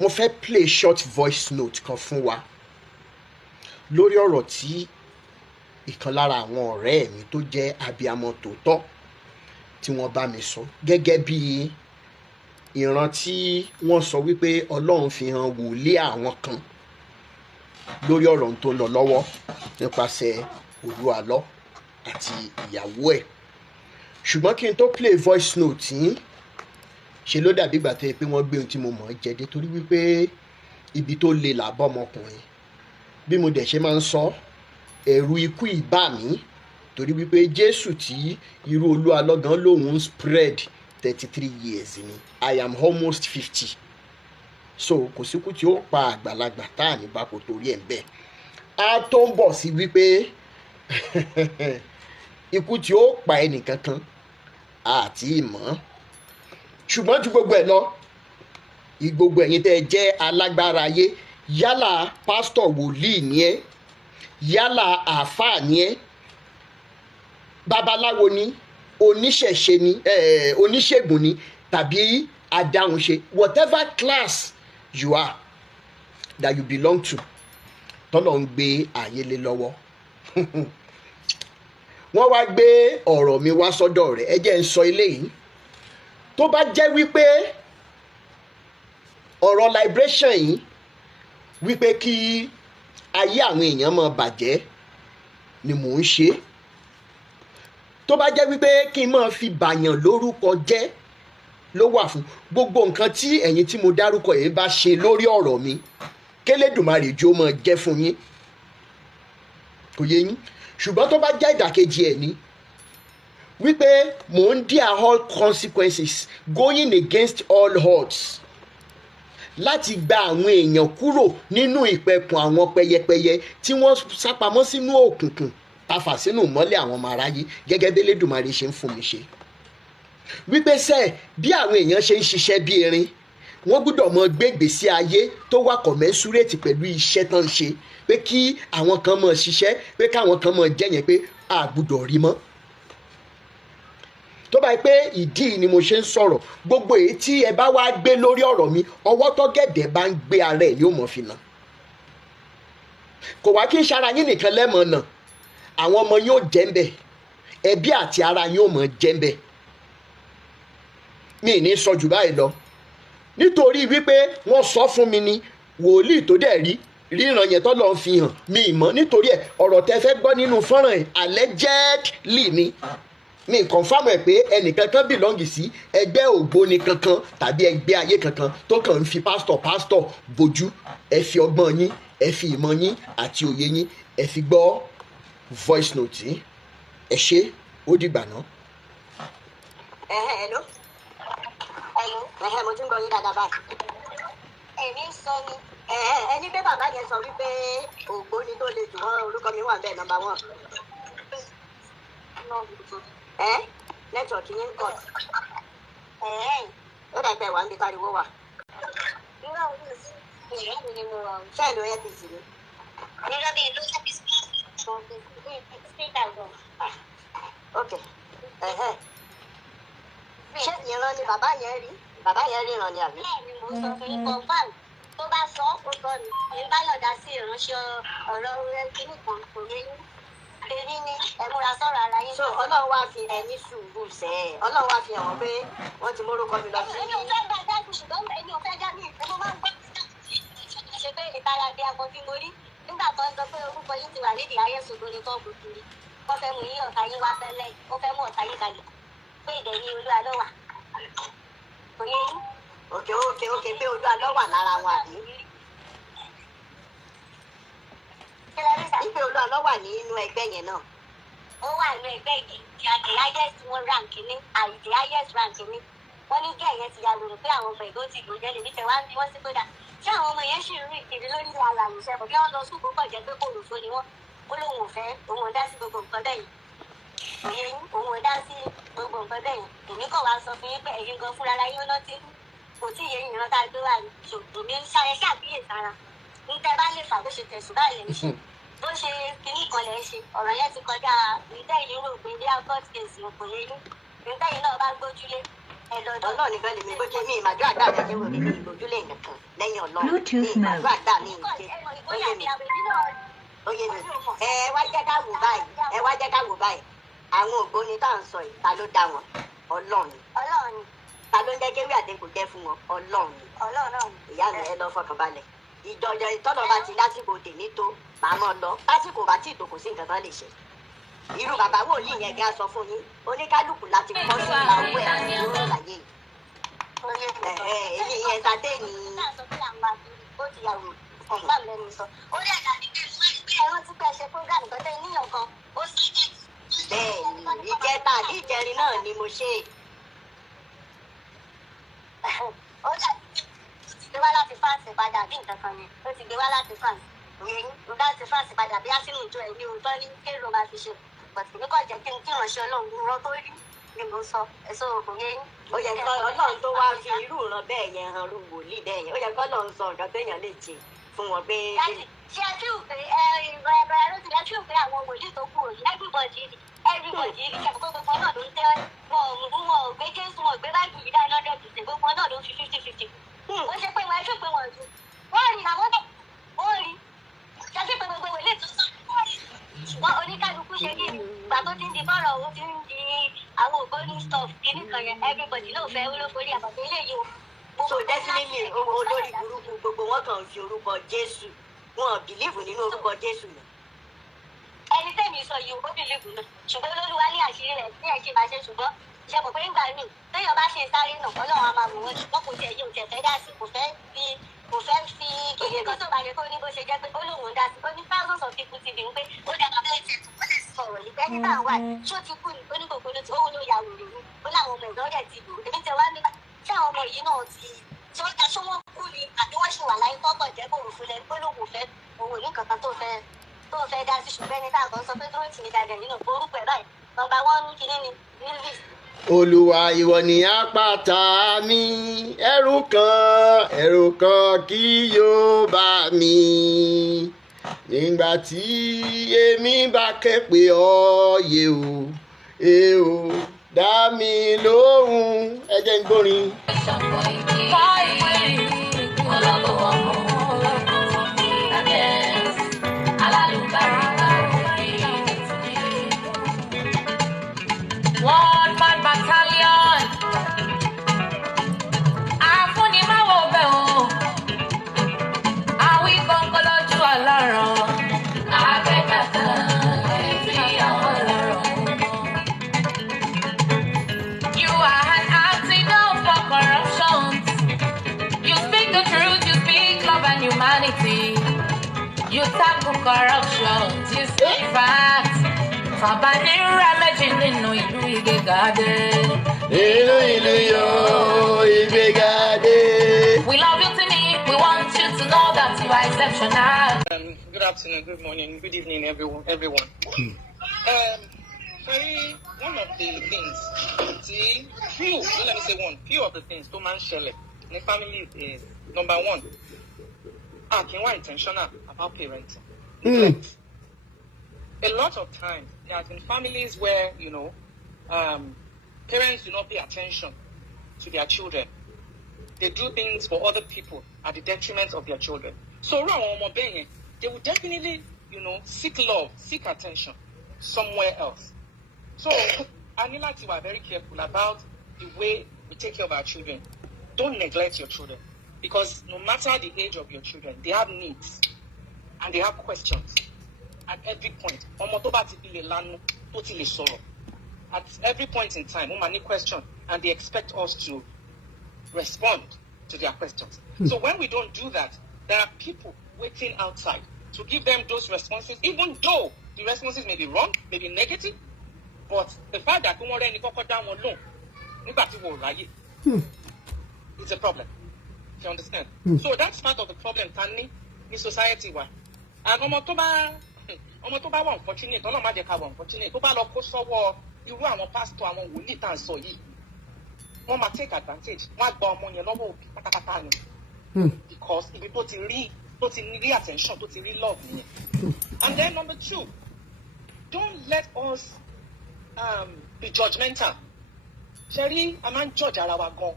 mo fẹ́ play short voice note kan fún wa lórí ọ̀rọ̀ tí ìkan lára àwọn ọ̀rẹ́ mi tó jẹ́ abiyamọ tòótọ́ tí wọ́n bá mi sọ gẹ́gẹ́ bí ìran tí wọ́n sọ wípé Ọlọ́run fi hàn wòlíì àwọn kan lórí ọ̀rọ̀ tó ń lọ lọ́wọ́ nípasẹ̀ OLU ALO àti ìyàwó ẹ̀. Ṣùgbọ́n kí n tó play voice note yìí ṣe ló dàbí ìgbà tó yẹ pé wọ́n gbé ohun tí mo mọ̀ ọ́ jẹ́dé torí wípé ibi tó le làbọ̀ ọmọkùnrin bí mo dẹ̀ ṣe máa ń sọ ẹ̀rù ikú ìbá mi torí wípé Jésù tí irú OLU ALO gan lòun spread 33 years ni I am almost 50 so kò síkú tí ó pa àgbàlagbà tá à ní bá kò torí ẹ̀ ń bẹ̀ á tó ń bọ̀ sí wípé ikú tí ó pa ẹnìkankan àti ìmọ̀ ṣùgbọ́n ju gbogbo ẹ̀ lọ gbogbo ẹ̀yin tẹ́ ẹ jẹ́ alágbára ayé yálà pásítọ̀ wòlíì ni ẹ́ yálà àáfàá ni ẹ́ babaláwo ni oníṣẹ̀ṣe ni oníṣègùn ni tàbí adáhunṣe whatever class you are that you belong to tọ́lọ̀ ń gbé ayé lé lọ́wọ́ wọ́n wá gbé ọ̀rọ̀ mi wá sọ́dọ̀ rẹ̀ ẹ jẹ́ ń sọ eléyìí tó bá jẹ́ wípé ọ̀rọ̀ liberation yìí wípé kí ayé àwọn èèyàn máa bàjẹ́ ni mò ń ṣe tó bá jẹ́ wípé kí n máa fi bàyàn lórúkọ jẹ́ ló wà fún gbogbo nǹkan tí ẹ̀yin tí mo dárúkọ yìí bá ṣe lórí ọ̀rọ̀ mi kélédùmarè jó máa jẹ́ fún yín kò yé yín ṣùgbọ́n tó bá jẹ́ ìdàkejì ẹ̀ ní wípé mò ń dí all consequences going against all odds láti gba àwọn èèyàn kúrò nínú ìpẹ̀kùn àwọn pẹyẹpẹyẹ tí wọ́n sápamọ́ sínú òkùnkùn tafà sínú mọ́lẹ̀ àwọn ọmọ aráyé gẹ́gẹ́ bí Elédùmarè ṣe ń fún mi ṣe wípé sẹ́ẹ̀ bí àwọn èèyàn ṣe ń ṣiṣẹ́ bí erin wọ́n gbọ́dọ̀ mọ gbé ìgbésí ayé tó wà commensurate pẹ̀lú iṣẹ́ tán ń ṣe pé kí àwọn kan mọ ṣiṣẹ́ pé káwọn kan mọ jẹ́yẹn pé a gbọ́dọ̀ rí mọ́ tó bá yẹ pé ìdí ni mo ṣe ń sọ̀rọ̀ gbogbo èyí tí ẹ bá wá gbé lórí ọ̀rọ̀ mi ọwọ́ tọ́gẹ̀dẹ̀ bá ń gbé ara ẹ̀ ni ó mọ̀ fi nà kò wá kí n ṣara yín nìkan lẹ́mọ̀ nà àwọn ọmọ yóò jẹ́ ń bẹ̀ ẹbí àti ara yóò mọ̀ jẹ́ ń bẹ̀ mi ní sọ jù báyìí lọ nítorí wípé wọ́n sọ fún mi ní wòlíì tó dẹ̀ ríran yẹn tó lọ́ọ́ fi hàn mi ìmọ̀ nítorí ẹ̀ ọ̀rọ̀ tẹ́ fẹ́ gbọ́ nínú fọ́nrán ẹ̀ allegedly ni mi confirm ẹ̀ pé ẹnìkankan bìlọ́ǹgì sí ẹgbẹ́ ògbóni kankan tàbí ẹgbẹ́ ayé kankan tó kàn ń fi pásítọ̀ bojú ẹ fi ọgbọ́n yín ẹ fi ìmọ̀ yín àti òye yín ẹ fi gbọ́ voice note yín ẹ ṣé ó dìgbà náà. Hello. Mo ti ń gbọ́ yín dáadáa báyìí. Èmi sọ ni ẹni pé bàbá yẹn sọ wípé ògbóni tó le jù wọ́n orúkọ mi wà bẹ́ẹ̀ nọ́mbà 1. Nẹ́tíwọ̀kì yín ń kọ̀. Ó dà pé wà ń bí pariwo wà. Ṣé ìlú APC ni? Ok. Ṣé ìran ni bàbá yẹn rí? Bàbá yẹn ríran ni àbí? Bẹ́ẹ̀ni mo sọ fún yín confam tó bá sọ ó tọ́ ni èyí bá yọ̀dá sí ìránṣẹ́ ọ̀rọ̀ kíní kan kò yé yín èyí ni ẹ múra sọ̀rọ̀ ara yín. So Ọlọ́run wá fi ẹni sùúrù sẹ́ ẹ̀ Ọlọ́run wá fi hàn wọ́n pé wọ́n ti mórúkọ mi lọ sí. Èmi ò fẹ́ gba dájú ṣùgbọ́n èmi ò fẹ́ já mi ìfẹ́ mo máa ń gbọ́ ṣe pé ìtara bí akọ tí mo rí nígbà tó ń sọ pé orúkọ yín ti wà nídìí ayéṣòdo ni tó ń gbòkú rí wọ́n fẹ́ mú yín ọ̀tá yín wá tẹ́lẹ̀ ó fẹ́ mú ọ̀tá yín kalẹ̀ pé ìdẹ̀yìn OLU ALO wà. Kò yé yín. Òkè pé OLU ALO wà lára wọn àbí? Ipe OLU ALO wà nínú ẹgbẹ́ yẹn náà. Ó wà nínú ẹgbẹ́ ìdí àti highest one rank ní àìdí highest rank ní. Wọ́n ní kí ẹ̀yẹ ti ya lòrò pé àwọn ọmọ ìgbó ti gbò jẹ́ lè nífẹ̀ẹ́ wá ń bí wọ́n sí kódà. Ṣé àwọn ọmọ yẹn ṣì ń rìn kiri lórí alàyè ìṣẹ́fọ̀ bí wọ́n lọ sùn púpọ̀ jẹ́ pé kò lòfo ni wọ́n. Ó lóun ò fẹ́ òun ò dá sí gbogbo nǹkan bẹ́ẹ̀ yìí. Òun ò dá sí gbogbo nǹkan bẹ́ẹ̀ yìí. Èmi kàn wá sọ fún yín pé ẹ̀yin gan fúnra láyé ó lọ́tí kò tí ì yé ìran tá a gbé wà ní ṣòkòtò mi ń ṣàkíyèsára. Ní tẹ́ bá lè fà bó ṣe tẹ̀sùn báyìí ń ṣe. Bó ṣe kíní kan lẹ́ ṣe ọ̀rọ̀ yẹn ti kọjá ìtẹ́yìn rò pé bí court case kò yé yín ìtẹ́yìn náà bá gbójúlé ẹ Ọlọ́run nìkan lèmi bó ṣe mí ìmàdúrà àgbà mi ṣe wò mí ìgbójúlé nǹkan lẹ́yìn Ọlọ́run. Ìmàdúrà àgbà mi ṣe oyè mi. Oyè mi. Ẹ wá jẹ́ ká wò báyìí. Ẹ wá jẹ́ ká wò báyìí. Àwọn ògbóni tá à ń sọ yìí, ta ló dá wọn? Ọlọ́run ni. Ọlọ́run ni. Ta ló ń jẹ́ kéwì àdínkù jẹ́ fún wọn? Ọlọ́run ni. Ọlọ́run náà ni. Ìyá mi ẹ lọ fọkàn balẹ̀. Ìjọjọ ìtọ́nà bá ti lásìkò tèmi tó màá mọ́ lọ. Lásìkò bá tí ì tó kò sí nǹkan kan lè ṣe. Irú bàbá wòlíì yẹn gan sọ fún yín. Oníkálùkù láti kọ́ sí ìlà owó ẹ̀ àti ìró ìlàyé yìí. Èmi yẹn ta dé ní. Ó ti yàwó ọ̀gbà lẹ́nu sọ. Ó dẹ̀ dàbí pé ẹ̀rọ ti pẹ́ ṣe program kan tẹ́ níyàn kan. Ó sì jẹ́. Bẹ́ẹ̀ni, ìjẹta àbí ìjẹrin náà ni mo ṣe. Ó dàbí pé ó ti gbé wá láti France padà bí nǹkan kan ni. Ó ti gbé wá láti France. Láti France padà bí Àsiri ìjọ ẹ̀ ní òótọ́ ní kéèrò máa fi ṣe. Bọ̀dé mi kọ́ jẹ́ kí n ránṣẹ́ Ọlọ́run rán tó rí ni mo sọ. Ẹ̀sọ́ ògùn yẹn. Ó yẹ kí Ọlọ́run tó wá fi irú ìran bẹ́ẹ̀ yẹn hàn rú wòlíì bẹ́ẹ̀ yẹn. Ó yẹ kí Ọlọ́run sọ nǹkan téèyàn lè ṣe fún wọn pé. Ṣé ẹ fi òpè ẹ̀rọ ló ti lẹ́ fi òpè àwọn wòlíì tó kù òyìn everybody rí ṣe gbogbo náà ló ń tẹ́ wọn ò gbé Jésù wọn ò gbé báyìí yìí dáná lọ́dọ̀ gbogbo náà ló ń fi 50-50. Ó ṣe pé wọn ẹ fi pé wọn ju wọ́n rí àwọn náà wọ́n rí ṣáṣí pé gbogbo wòlíì tó sọ ṣùgbọ́n oníkálukú ṣe kí ìgbà tó ti ń di bọ́rọ̀ ó ti ń di àwọn ògbóní stuff kìíní kan yẹn everybody náà fẹ́ olóforí àbàbẹ́ eléyìí o. So definitely olórí burúkú gbogbo wọn kàn fi orúkọ Jésù wọn bìlíìfù nínú orúkọ Jésù náà. Ẹni tẹ́mi sọ yìí ó bìlíìfù náà ṣùgbọ́n Olúwa ní àṣírí rẹ̀ ní ẹ̀ṣin máa ṣe ṣùgbọ́n ṣe mọ̀ pé nígbà míì téèyàn bá ṣe sáré náà Ọlọ́run á máa wò wọ́n ṣùgbọ́n kò tiẹ̀ yóò tẹ̀ fẹ́ dá sí kò fẹ́ fi kìnìún kan tó bá yẹ kó ní bó ṣe jẹ́ pé ó lóun ń dá sí ó ní thousands of people ti bì ń pé ó dàgbà bẹ́ẹ̀ tẹ̀ ó lè sọ̀rọ̀ yìí pé nígbà wà ṣó ti kú ní oníkòkò ló ti ó ló ya wèrè ní ó láwọn ọmọ ìgbà ó dẹ̀ ti bò èmi tẹ wá nígbà tí àwọn ọmọ yìí náà ti tí wọ́n daṣọ́ wọn kú ni àbí wọ́n ṣì wà láyé tọ́kọ̀ jẹ́ kó òun fúnlẹ̀ pé lóun fẹ́ òun ní kankan tó fẹ́ dá sí ṣùgbọ́n ẹni táwọn sọ pé dúró tì mí dáadáa nínú orúkọ ẹ̀ báyìí nọ́mbà 1 kìíní ni Elvis. Olúwa ìwọ ni àpáta mi, ẹ̀rù kan kì yóò bá mi nígbà tí èmi bá ké pe ọ́ yé o dá mi lóhùn. Ẹ jẹ́ n gbórin. One man battalion. Afunimawo bẹ̀ o. Awikoko lójú Ọlọ́run. Akẹ́kọ̀ọ́ ẹ̀fí àwọn Ọlọ́run. You are an antidote for corruption. You speak the truth, you speak love and humanity. You tackle corruption, you speak facts. Fabanira méjì nínú ìlú Ìgbégàdé. Nínú ìlú yóò Ìgbégàdé. We love you to me, we want you to know that you are exceptional. Good afternoon, good morning, good evening, everyone. Sorry, one of the things, few of the things to man share in the family is number 1. Can you intentional about parenting? A lot of times, there have been families where, parents do not pay attention to their children. They do things for other people at the detriment of their children. So, they will definitely, seek love, seek attention somewhere else. So, I need to be very careful about the way we take care of our children. Don't neglect your children. Because no matter the age of your children, they have needs and they have questions. At every point, at every point in time, any question, and they expect us to respond to their questions. So when we don't do that, there are people waiting outside to give them those responses, even though the responses may be wrong, may be negative, but the fact that it's a problem. You understand? So that's part of the problem, Tani, in society. And ọmọ tó bá wà unfortunate ọlọ́run má jẹ́ ká wà unfortunate tó bá lọ kó sọ́wọ́ irú àwọn pásítọ̀ àwọn wòlíì tá à ń sọ yìí wọ́n máa take advantage wọ́n á gba ọmọ yẹn lọ́wọ́ òbí pátápátá ni because ibi tó ti rí attention tó ti rí love nìyẹn. And then number 2, don't let us be judgmental Sherry, a man judge ara wa gan,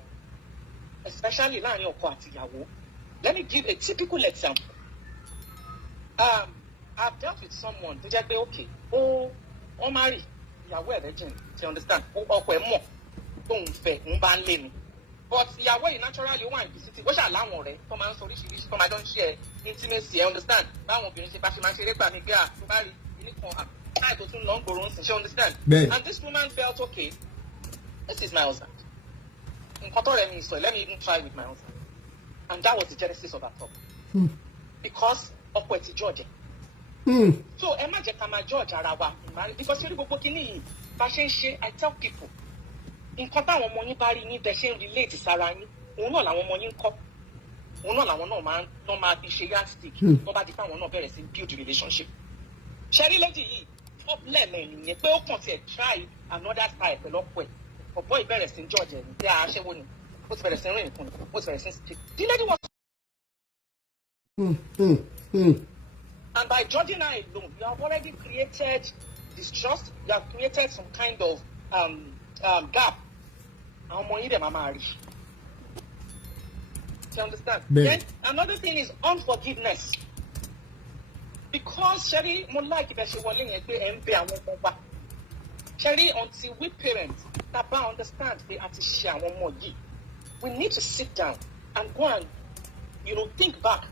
especially láàrin ọkọ àti ìyàwó. Let me give a typical example. I've dealt with someone tó jẹ́ pé okay, ó marry ìyàwó ẹ̀ virgin, you understand? Ọkọ ẹ̀ mọ̀ tóun fẹ́, òun bá ń lé mi. But ìyàwó yìí naturally ó wà inquisitive, ó ṣàláwọn ọ̀rẹ́ tó máa ń sọ oríṣiríṣi tó máa ń share intimacy, you understand? Báwọn obìnrin ṣe bá ṣe máa ń ṣeré gbà mí gbé tó bá rí ilé kan táì tó tún lọ ń gbòòrò ń sìn, you understand? And this woman felt okay, this is my husband. Nǹkan tó rẹ̀ mi sọ, let me even try with my husband. And that was the genesis of our problem. Because ọkọ ẹ̀ ti George. So ẹ má jẹ́ ká máa judge ara wa because ṣé gbogbo kìíní yìí bá ṣe ń ṣe, I tell people nǹkan táwọn ọmọ yín bá rí yín bẹ ṣe ń relate sára yín òun náà làwọn ọmọ yín ń kọ́ òun náà làwọn náà máa fi ṣe yardstick wọ́n bá di pé àwọn náà bẹ̀rẹ̀ sí build relationship. ṣẹ́rí lady yìí problem ẹ̀ nìyẹn pé ó kàn tiẹ̀ try another style pẹ̀lú ọkọ ẹ̀ ọ̀bọ̀ ìbẹ̀rẹ̀ sí George ẹ̀ ní pé aṣẹ́wó ni ó ti bẹ̀rẹ̀ sí rìn ìkùn ó ti bẹ̀rẹ̀ sí stick. The lady was. And by judging her alone, you have already created distrust. You have created some kind of gap. You understand? Then another thing is unforgiveness. Because Sherry, Sherry, until we parents understand we need to sit down and go and think back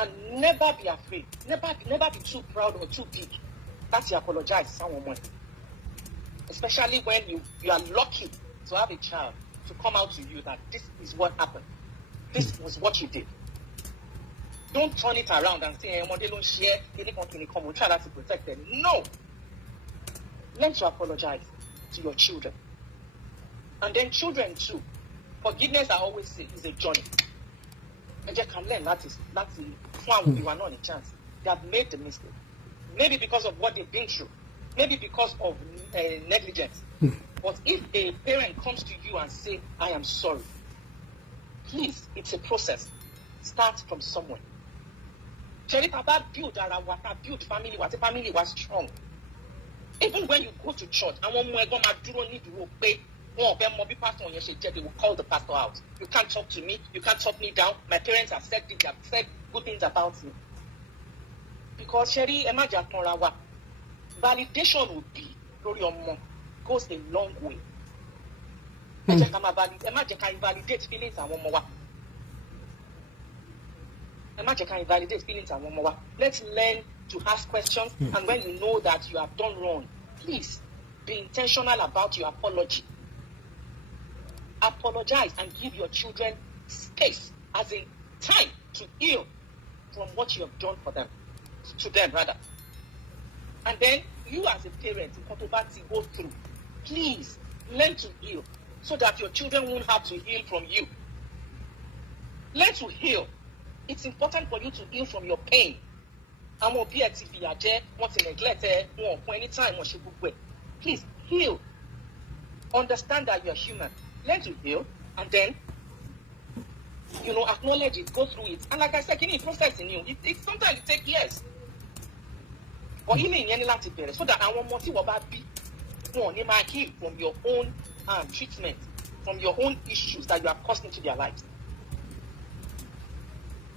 and never be afraid, never be too proud or too big. That's you apologize to someone. Especially when you are lucky to have a child to come out to you that this is what happened. This was what you did. Don't turn it around and say, they don't share, we'll try to protect them. No. Learn to apologize to your children. And then children too. Forgiveness, I always say, is a journey. And you can learn that you are not a chance. They have made the mistake. Maybe because of what they've been through. Maybe because of negligence. But if a parent comes to you and say, I am sorry, please, it's a process. Start from somewhere. Build family, what the family was strong. Even when you go to church, they will call the pastor out. You can't talk to me, you can't talk me down. My parents have said things, have said good things about me. Because Sherry, validation would be goes a long way. Validate feelings and one more. Let's learn to ask questions, and when you know that you have done wrong, please be intentional about your apology. Apologize and give your children space, as in time, to heal from what you have done for them, to them rather. And then you as a parent, go through, please learn to heal so that your children won't have to heal from you. Learn to heal. It's important for you to heal from your pain. Please heal. Understand that you're human. Learn to heal, and then acknowledge it, go through it. And like I said, any process in you, sometimes it takes years. But you need so that I want more to heal from your own treatment, from your own issues that you have caused into their lives.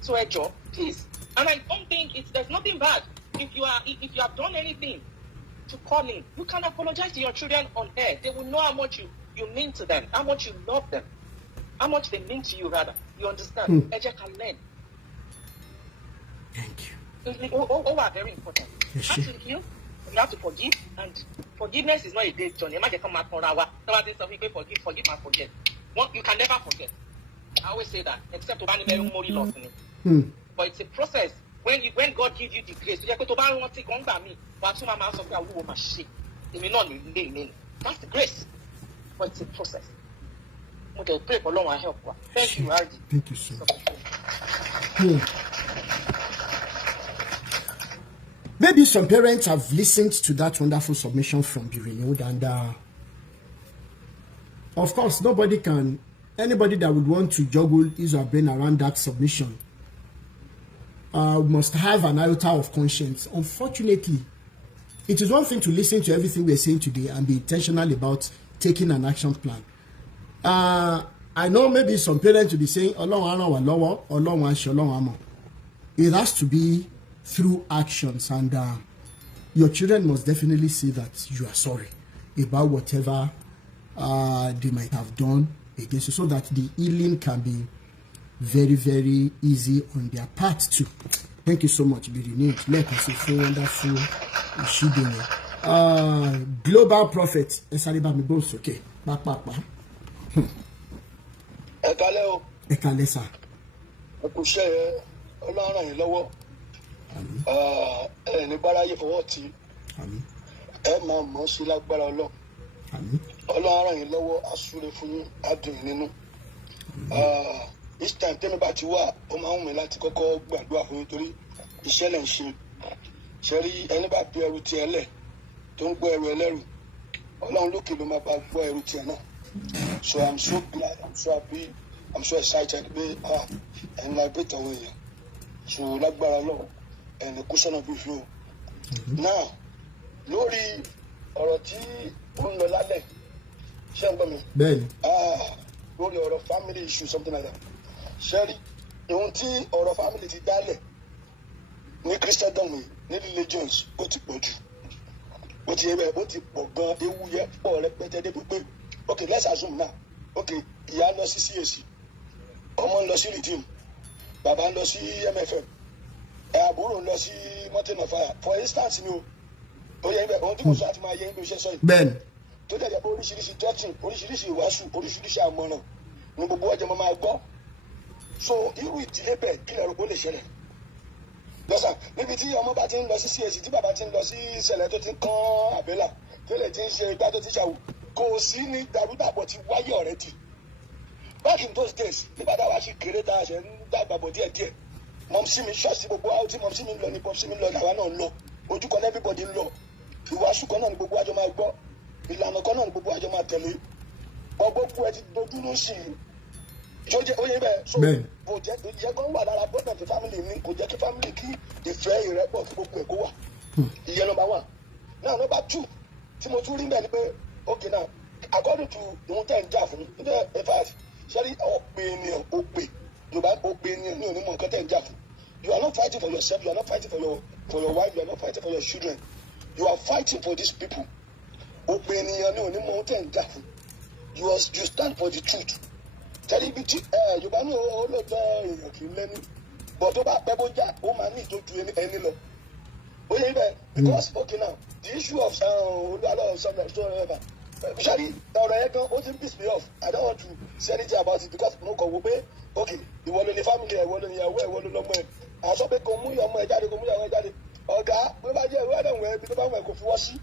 So Ejo, please. And I don't think there's nothing bad if you have done anything to call in. You can apologize to your children on air. They will know how much you mean to them, how much you love them, how much they mean to you rather. You understand? Ejo can learn. Thank you. All are very important. You have to heal, you have to forgive, and forgiveness is not a day's journey. Forgive and forget. You can never forget. I always say that, except to loss in it. But it's a process. When God gives you the grace, that's the grace. But it's a process. Okay, pray for long and help. Thank you, Ardi. Thank you so much. Maybe some parents have listened to that wonderful submission from Be Renewed, and of course, anybody that would want to juggle his or her brain around that submission must have an iota of conscience. Unfortunately, It is one thing to listen to everything we're saying today and be intentional about taking an action plan. I know maybe some parents will be saying, it has to be through actions, and your children must definitely see that you are sorry about whatever they might have done against you, so that the healing can be very, very easy on their part too. Thank you so much. Be renewed. Let us see wonderful global prophet. Okay. Ekale sir. Ọlọ́run lọ́wọ́ ẹni báráyé fọwọ́ tí ẹ máa mọ̀ sí lágbára Ọlọ́run. Ọlọ́run yìí lọ́wọ́ asúre fún yín adùn nínú. Each time tẹ́mi bá ti wà ó máa ń wùn mí láti kọ́kọ́ gbàdúrà fún yín torí iṣẹ́ lẹ̀ ń ṣe. Ṣé rí ẹni bá bí ẹrù tiẹ̀ lẹ̀ tó ń gbọ́ ẹrù ẹlẹ́rù, Ọlọ́run lókè ló máa bá gbọ́ ẹrù tiẹ̀ náà. So I'm so glad, I'm so happy, I'm so excited pé ẹni máa gbé tọ̀wọ́ èèyàn. So lágbára lọ ẹni kú sọ́nà bí fi o. Now lórí ọ̀rọ̀ tí ó ń lọ lálẹ́ ṣé ń gbọ́ mi? Bẹ́ẹ̀ni. Lórí ọ̀rọ̀ family issue something like that. Ṣé rí ohun tí ọ̀rọ̀ family ti dálẹ̀ ní Christendom ní religions ó ti pọ̀ jù. Ó ti yẹ bẹ́ẹ̀ ó ti pọ̀ gan, ewu yẹ pọ̀ rẹpẹtẹ dé pé okay let's assume now okay ìyá lọ sí CAC, ọmọ ń lọ sí Redeem, bàbá ń lọ sí MFM, àbúrò ń lọ sí Mountain of Fire for instance ni o. Ó yẹ ibẹ̀ ohun tí mo sọ àti máa yẹ inú iṣẹ́ sọ yìí. Bẹ́ẹ̀ni. Tó dẹ̀ jẹ́ pé oríṣiríṣi doctrine, oríṣiríṣi ìwàásù, oríṣiríṣi àmọ̀ràn ní gbogbo ọjọ́ mo máa gbọ́. So irú ìdílé bẹ́ẹ̀ kí lẹ́rù kó lè ṣẹlẹ̀. Lọ́sàn níbi tí ọmọ bá ti ń lọ sí CAC, tí bàbá ti ń lọ sí ìṣẹ̀lẹ̀ tó ti ń kán àbẹ́là, tó lè ti ń ṣe igbá tó ti ṣàwù, kò sí ní dàrúdàpọ̀ ti wáyé already. Back in those days, nígbà tá a wá sí kéré tá a ṣe ń dàgbà bọ̀ díẹ̀díẹ̀, mọ̀mísí mi ṣọ́ọ̀ṣì gbogbo àwọn tí mọ̀mísí mi ń lọ ní pọ̀mísí mi ń lọ làwa náà ń lọ. Ojú kan everybody ń lọ. Ìwàásù kan náà ni gbogbo àjọ máa gbọ́. Ìlànà kan náà ni gbogbo àjọ máa tẹ̀lé. Gbogbo ẹ ti dojú ló sì í. Ó yẹ bẹ́ẹ̀. So kò jẹ́ ìyẹn kan wà lára bọ́dọ̀ ti family mi, kò jẹ́ kí family kí ìfẹ́ ìrẹ́pọ̀ kí gbogbo ẹ̀ kó wà. Ìyẹn number one. Now number two tí mo tún rí bẹ́ẹ̀ ni pé okay now according to ìwọ̀n tẹ̀ ń jà fún in fact ṣẹ́rí ọ̀pẹ ènìyàn òpè Yorùbá òpè ènìyàn ní onímọ̀ nǹkan tẹ̀ ń jà fún. You are not fighting for yourself, you are not fighting for your wife, you are not fighting for your children. You are fighting for these people. Òpè ènìyàn ní onímọ̀ tẹ̀ ń jà fún. You stand for the truth. Tẹ́lẹ̀ ibi tí Yorùbá ní olóòótọ́ èèyàn kì í lẹ́nu. But tó bá pẹ́ bó jà ó máa ní ìtọ́jú ẹni lọ. Ó yẹ ibẹ̀ because okay now the issue of OLU ALO Jáde Bishari, ó ti piss me off. I don't want to say anything about it because mo kàn wò pé okay ìwọ ló ní family ẹ̀, ìwọ ló ní ìyàwó ẹ̀, ìwọ ló lọ́mọ ẹ̀. Àṣọ pé kò mú ọmọ ẹ̀ jáde, kò mú ìyàwó ẹ̀ jáde. Ọ̀gá pé bá jẹ́ ìwé ẹ̀dẹ̀wọ̀n ẹ̀ bí tó bá wọ̀ ẹ̀ kò fi wọ́ sí.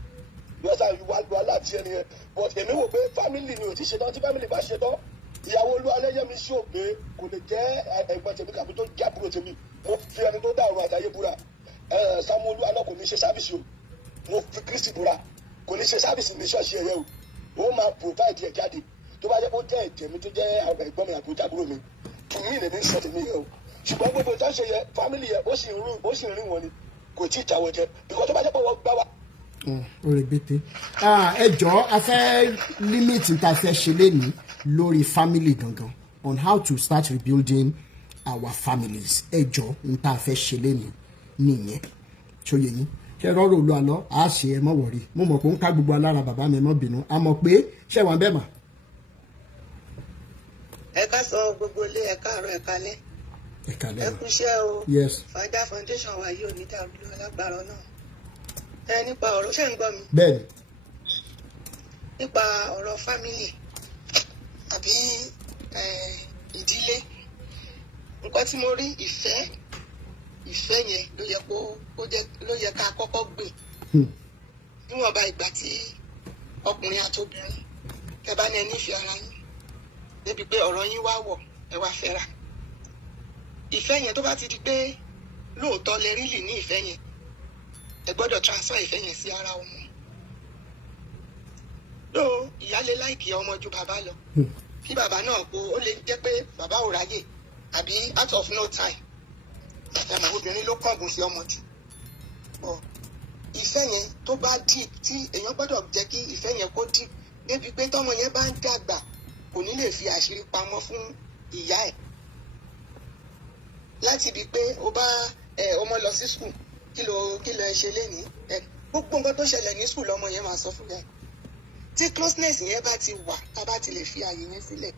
Yọ̀ọ́sà ìwà láti ẹni yẹn. But èmi wò pé family ni ò ti ṣetán, tí family bá ṣetán. Ìyàwó Olú Aléyẹmí sí òpè kò lè jẹ́ ẹ̀gbọ́n tèmi kàbí tó jẹ́ àbúrò tèmi. Mo fi ẹni tó dàrú àtàyè búra. Samuel Olú Alọ́ kò ní ṣe sábìsì o. Mo fi Kristi búra kò ní ṣe sábìsì ní ṣọ́ọ̀ṣì ẹ̀yẹ o. Ó máa provide ẹ̀ jáde tó bá jẹ́ kó jẹ́ ẹ̀jẹ̀ mi tó jẹ́ ẹ̀gbọ́n mi àbújá àbúrò mi kì mí lè ní sọ tèmi yẹ o. Ṣùgbọ́n gbogbo ìtàn ṣe yẹ family yẹ ó sì ń rìn wọn ni kò tí ì jáwọ́ jẹ bíkọ́ tó bá jẹ́ pé wọ́n gbá wa. ó rè bété ẹ jọ̀ọ́ a fẹ́ limit n ta fẹ́ ṣe lénìí lórí family gangan on how to start rebuilding our families. Ẹ jọ̀ọ́ n ta fẹ́ ṣe lénìí nìyẹn ṣóyè yín ṣe rọrùn Olú Alọ́ a ṣe ẹ mọ wọrí mo mọ̀ pé ń ká gbogbo alára bàbá mi ẹ mọ bínú a mọ̀ pé ṣé wà bẹ́ẹ̀ mà. Ẹ ká sọ gbogbo ilé ẹ káàárọ̀ ẹ kálẹ́ ẹ kú iṣẹ́ o. Yes. Fàájà foundation wa yóò ní dàrú lọ lágbára náà. Ẹ nípa ọ̀rọ̀ ṣé ń gbọ́ mi. Bẹ́ẹ̀ni. Nípa ọ̀rọ̀ family àbí ìdílé nǹkan tí mo rí ìfẹ́ yẹn ló yẹ ká kọ́kọ́ gbìn níwọ̀nba ìgbà tí ọkùnrin àti obìnrin tẹ́ bá ní ẹ nífẹ̀ẹ́ ara yín débi pé ọ̀rọ̀ yín wá wọ̀ ẹ wá fẹ́ra. Ìfẹ́ yẹn tó bá ti di pé lóòótọ́ lẹ rílì ní ìfẹ́ yẹn ẹ gbọ́dọ̀ transfer ìfẹ́ yẹn sí ara ọmọ. Ló ìyálé láìkì ọmọ ju bàbá lọ kí bàbá náà kó ó lè jẹ́ pé bàbá ò ráyè àbí out of no time ẹ̀mọ̀ obìnrin ló kọ̀gùn sí ọmọ jù. ìfẹ́ yẹn tó bá deep tí èèyàn gbọ́dọ̀ jẹ́ kí ìfẹ́ yẹn kó deep débi pé tọ́mọ yẹn bá ń dàgbà kò ní lè fi àṣírí pamọ́ fún ìyá ẹ̀ láti di pé ó bá ọmọ lọ sí skul kí ló ṣe lénìí gbogbo nǹkan tó ṣẹlẹ̀ ní skul ọmọ yẹn máa sọ fún yẹn tí closeness yẹn bá ti wà tá a bá ti lè fi àyè yẹn sílẹ̀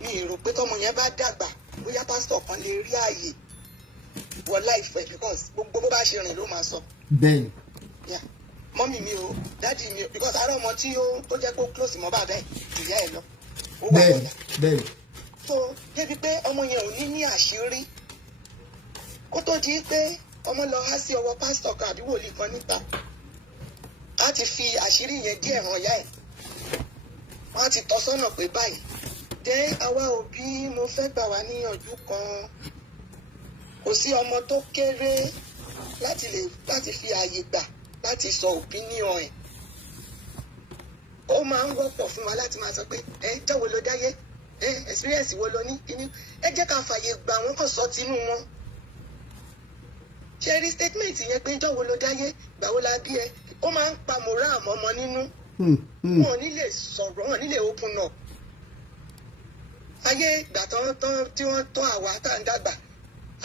mi ì rò pé tọ́mọ yẹn bá dàgbà bóyá pásítọ̀ kan lè rí àyè wọ láìfẹ́ because gbogbo bó bá ṣe rìn ló máa sọ. bẹ́ẹ̀ mọ́mì mi o dáàdì mi o because ara ọmọ tí ó jẹ́ kó close mọ́ bàbá ẹ̀ ìyá ẹ̀ lọ. bẹ́ẹ̀ so débi pé ọmọ yẹn ò ní àṣírí kó tó di pé ọmọ lọ há sí ọwọ́ pásítọ̀ kan àbí wòlíì kan níta á ti fi àṣírí yẹn díẹ̀ hàn yá ẹ̀ wọ́n á ti tọ́ sọ́nà pé báyìí dé àwa òbí mo fẹ́ gbà wá níyànjú kan kò sí ọmọ tó kéré láti fi ààyè gbà láti sọ opinion ẹ̀ ó máa ń wọ́pọ̀ fún wa láti máa sọ pé jọ́wọ́ ló dáyé experience wo lo ní kíní ẹ jẹ́ ká fààyè gbà wọ́n kàn sọ tinú wọn ṣe rí statement yẹn pé jọ́wọ́ ló dáyé gbàwó la bí ẹ ó máa ń pa moral àmọ́mọ́ nínú wọn ò ní lè sọ̀rọ̀ wọn ò ní lè open up ayé ìgbà tí wọ́n tọ́ àwa tá à ń dàgbà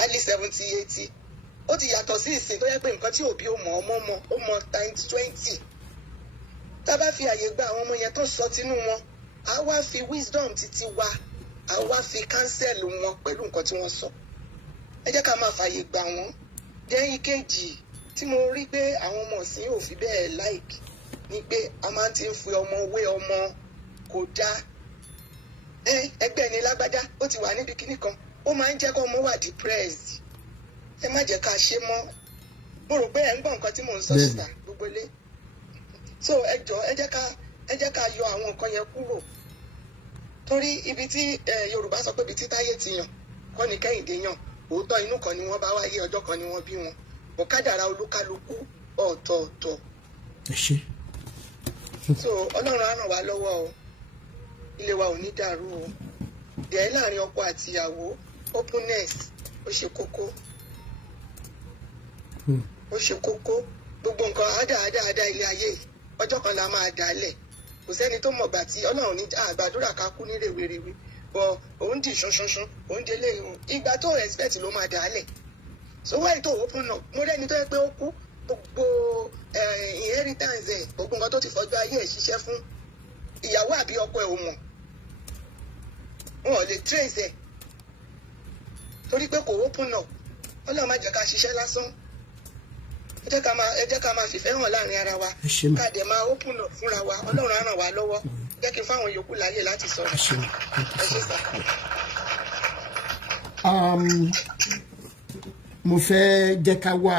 early 70, 80 ó ti yàtọ̀ sí ìsìn tó yẹ pé nǹkan tí òbí ó mọ̀ ọmọ mọ̀ ó mọ̀ times 20 tá a bá fi àyè gba àwọn ọmọ yẹn tó sọ tinú wọn a wá fi wisdom títí wa a wá fi counsel wọn pẹ̀lú nǹkan tí wọ́n sọ ẹ jẹ́ ká máa fàyè gbà wọ́n jẹ́ ìkejì tí mo rí pé àwọn ọmọ ọ̀sìn ò fi bẹ́ẹ̀ like ni pé a máa ti ń fi ọmọ wé ọmọ kò dáa ẹgbẹ́ ni lágbájá ó ti wà níbi kíní kan ó máa ń jẹ́ kó ọmọ wà depressed ẹ má jẹ́ ká ṣe mọ́ mo rò pé ẹ̀ ń gbọ́ nǹkan tí mò ń sọ síta gbogbo ilé so ẹ jọ̀ọ́ ẹ jẹ́ ká yọ àwọn nǹkan yẹn kúrò torí ibi tí Yorùbá sọ pé ibi tí Táyé ti yàn kọ́ ni Kẹ́hìndé yàn òótọ́ inú kan ni wọ́n bá wáyé ọjọ́ kan ni wọ́n bí wọn ọ̀kadàrà olúkálukú ọ̀tọ̀ọ̀tọ̀ so Ọlọ́run á ràn wá lọ́wọ́ o ilé wa ò ní dàrú o dẹ̀ láàrin ọkọ àti ìyàwó openness ó ṣe kókó ó ṣe kókó gbogbo nǹkan àdá ilé ayé ọjọ́ kan la máa dálẹ̀ kò sẹ́ni tó mọ̀ gbà tí Ọlọ́run ní àgbàdúrà ká kú ní rèwerèwe bọ̀ òun dì ṣunṣunṣun òun délé ìgbà tó respect ló máa dálẹ̀ so wáyé tó open up mo rẹ́ni tó yẹ pé ó kú gbogbo inheritance ẹ̀ gbogbo nǹkan tó ti fọjú ayé ẹ̀ ṣiṣẹ́ fún ìyàwó àbí ọkọ ẹ̀ ò mọ̀ wọn ò lè trace ẹ̀ torí pé kò open up Ọlọ́run má jẹ́ ká ṣiṣẹ́ lásán ẹ jẹ́ ká máa fìfẹ́ hàn láàrin ara wa ká dẹ̀ máa open up fúnra wa Ọlọ́run á ràn wá lọ́wọ́ jẹ́ kí n fáwọn yòókù láyè láti sọ̀rọ̀ ẹ ṣé sà. mo fẹ́ jẹ́ ká wà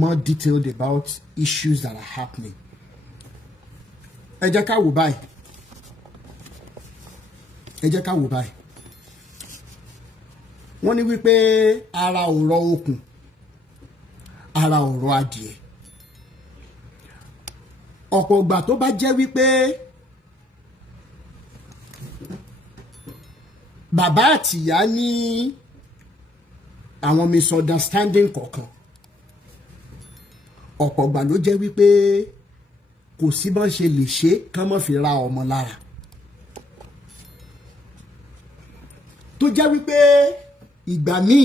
more detailed about issues that are happening ẹ jẹ́ ká wò báyìí wọ́n ní wípé ara ò rọ okùn ara ò rọ adìẹ ọ̀pọ̀ ìgbà tó bá jẹ́ wípé bàbá àtìyá ní àwọn misunderstanding kọ̀ọ̀kan ọ̀pọ̀ ìgbà ló jẹ́ wípé kò sí bọ́n ṣe lè ṣe kán mọ́ fi ra ọmọ lára tó jẹ́ wípé ìgbà míì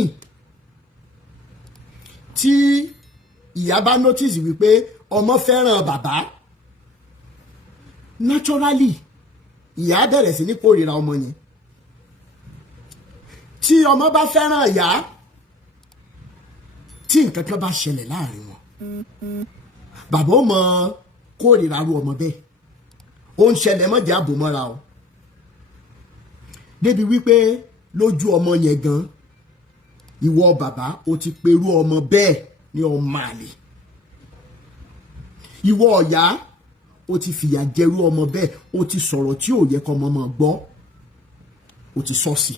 tí ìyá bá notice wípé ọmọ fẹ́ràn bàbá naturally ìyá bẹ̀rẹ̀ sí ní kórìíra ọmọ yẹn tí ọmọ bá fẹ́ràn ìyá tí nǹkan kan bá ṣẹlẹ̀ láàrin wọn bàbá ó mọ kórìíra ru ọmọ bẹ́ẹ̀ ó ń ṣẹlẹ̀ mọ́jà àbò mọ́ra o débi wípé lójú ọmọ yẹn gan ìwọ bàbá o ti perú ọmọ bẹ́ẹ̀ ní ọmọ àlè ìwọ ọ̀yá o ti fìyà jẹrú ọmọ bẹ́ẹ̀ o ti sọ̀rọ̀ tí ò yẹ kọ́ ọmọ mọ̀ gbọ́ o ti sọ sí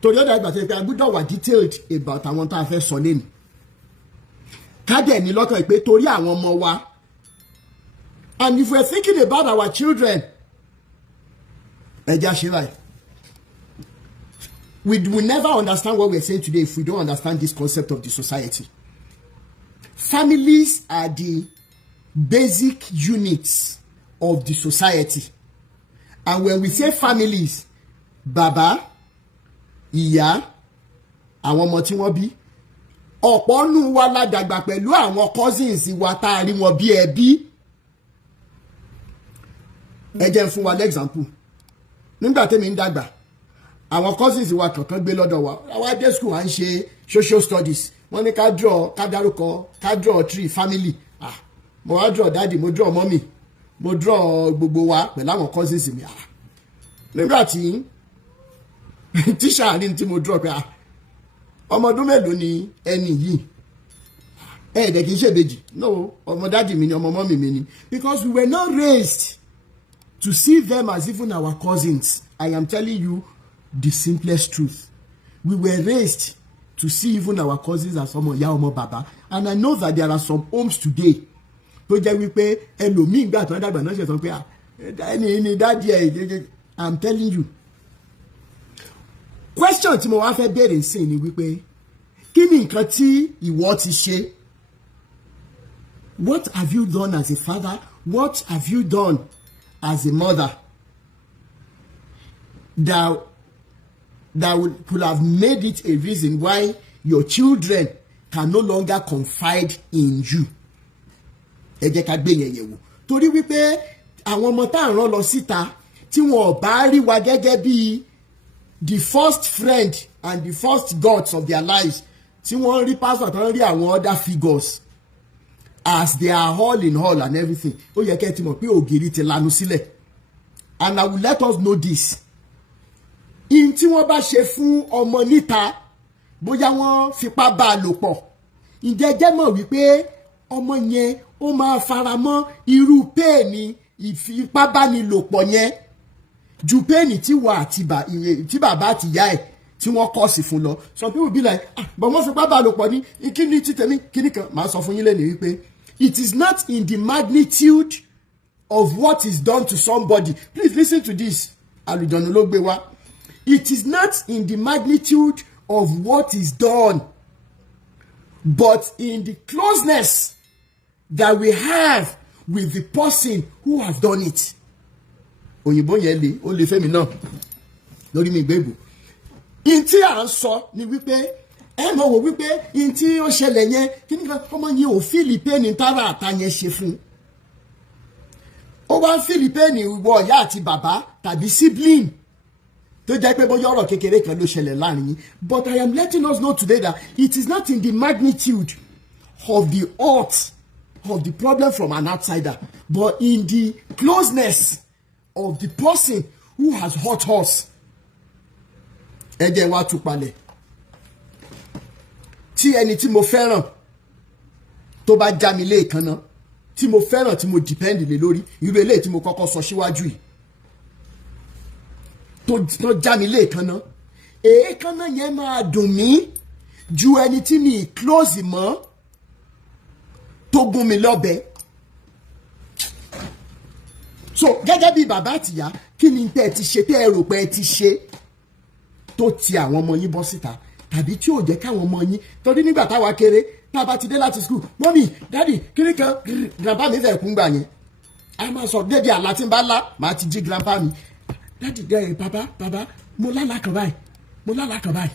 torí ọ̀dà ìgbà tó yẹ pé a gbọ́dọ̀ wà detailed about àwọn tá a fẹ́ sọ lẹ́nu ká dẹ̀ ní lọ́kàn pé torí àwọn ọmọ wa and if we are thinking about our children ẹ já ṣe báyìí we will never understand what we're saying today if we don't understand this concept of the society. Families are the basic units of the society. And when we say families, bàbá, ìyá, àwọn ọmọ tí wọ́n bí, ọ̀pọ̀ nù wa la dàgbà pẹ̀lú àwọn cousins wa tá a rí wọn bí ẹbí. Ẹ jẹ́ n fún wa l'example. Nígbà tèmi ń dàgbà, àwọn cousins wa kankan gbé lọ́dọ̀ wa. Àwa dé school à ń ṣe social studies. Wọ́n ní ká draw tree family. Mo wá draw daddy, mo draw mommy, mo draw gbogbo wa pẹ̀lú àwọn cousins mi. Nígbà tí tíṣà ní tí mo draw pé ọmọ ọdún mélòó ni ẹni yìí? Ẹ̀ẹ́dẹ̀ kì í ṣe ìbejì. No, ọmọ daddy mi ni, ọmọ mommy mi ni. Because we were not raised to see them as even our cousins. I am telling you the simplest truth. We were raised to see even our cousins as ọmọ ìyá ọmọ bàbá. And I know that there are some homes today tó jẹ́ wípé ẹlòmíì gbà tó ń dàgbà náà ṣe sọ pé ẹni ní dáàdi ẹ̀. I'm telling you. Question tí mo wá fẹ́ béèrè sí ni wípé kí ni nǹkan tí ìwọ ti ṣe? What have you done as a father? What have you done as a mother that could have made it a reason why your children can no longer confide in you? Ẹ jẹ́ ká gbé yẹn yẹ̀wò. Torí wípé àwọn ọmọ tá à ń rán lọ síta tí wọn ò bá rí wa gẹ́gẹ́ bí the first friend and the first gods of their lives, tí wọ́n rí pastor tí wọ́n rí àwọn other figures as they are all in all and everything, ó yẹ kẹ́ ti mọ̀ pé ògiri ti lanu sílẹ̀. And I will let us know this. In tí wọ́n bá ṣe fún ọmọ níta, bóyá wọ́n fipá bá a lò pọ̀, ǹjẹ́ jẹ́ mọ̀ wípé ọmọ yẹn ó máa faramọ́ irú péènì ìfipábánilòpọ̀ yẹn ju péènì tí wà tí bàbá àti ìyá ẹ̀ tí wọ́n kọ́ sí fún lọ. Some people be like, but wọ́n fipá bá a lò pọ̀ ní kíni tí tèmi kíní kan. Màá sọ fún yín lẹ́nu wípé it is not in the magnitude of what is done to somebody. Please listen to this. Àlùjọ̀nnù ló gbé wá. It is not in the magnitude of what is done, but in the closeness that we have with the person who has done it. Òyìnbó yẹn le, ó lè fẹ́mi náà lórí mi ìgbébù. In tí à ń sọ ni wípé ẹ mọ̀ wò wípé in tí ó ṣẹlẹ̀ yẹn kí ni ọmọ yẹn ò Philippine tára àta yẹn ṣe fún. Ó wá Philippine wọ ìyá àti bàbá tàbí sibling tó jẹ́ pé bóyá ọ̀rọ̀ kékeré kan ló ṣẹlẹ̀ láàrin yín. But I am letting us know today that it is not in the magnitude of the hurt of the problem from an outsider, but in the closeness of the person who has hurt us. Ẹ jẹ́ wá tú palẹ̀. Tí ẹni tí mo fẹ́ràn tó bá já mi lé ìkànnà, tí mo fẹ́ràn tí mo depend lé lórí, irú eléyìí tí mo kọ́kọ́ sọ síwájú yìí, tó já mi lé ìkànnà, èékánná yẹn máa dùn mí ju ẹni tí mi close mọ́ tó gún mi lọ́bẹ. So gẹ́gẹ́ bí bàbá àtìyá, kí ni tẹ́ ẹ ti ṣe tẹ́ ẹ rò pé ẹ ti ṣe tó ti àwọn ọmọ yín bọ́ síta tàbí tí ò jẹ́ káwọn ọmọ yín, torí nígbà táwa kéré tá a bá ti dé láti school, mọ́mì dáàdì kiri kan grandpa mi fẹ́ kún gbà yẹn, a máa sọ dédé àlá tí ń bá lá màá ti jí grandpa mi, dáàdì dẹ́rẹ̀ bàbá mo lálàá kan báyìí.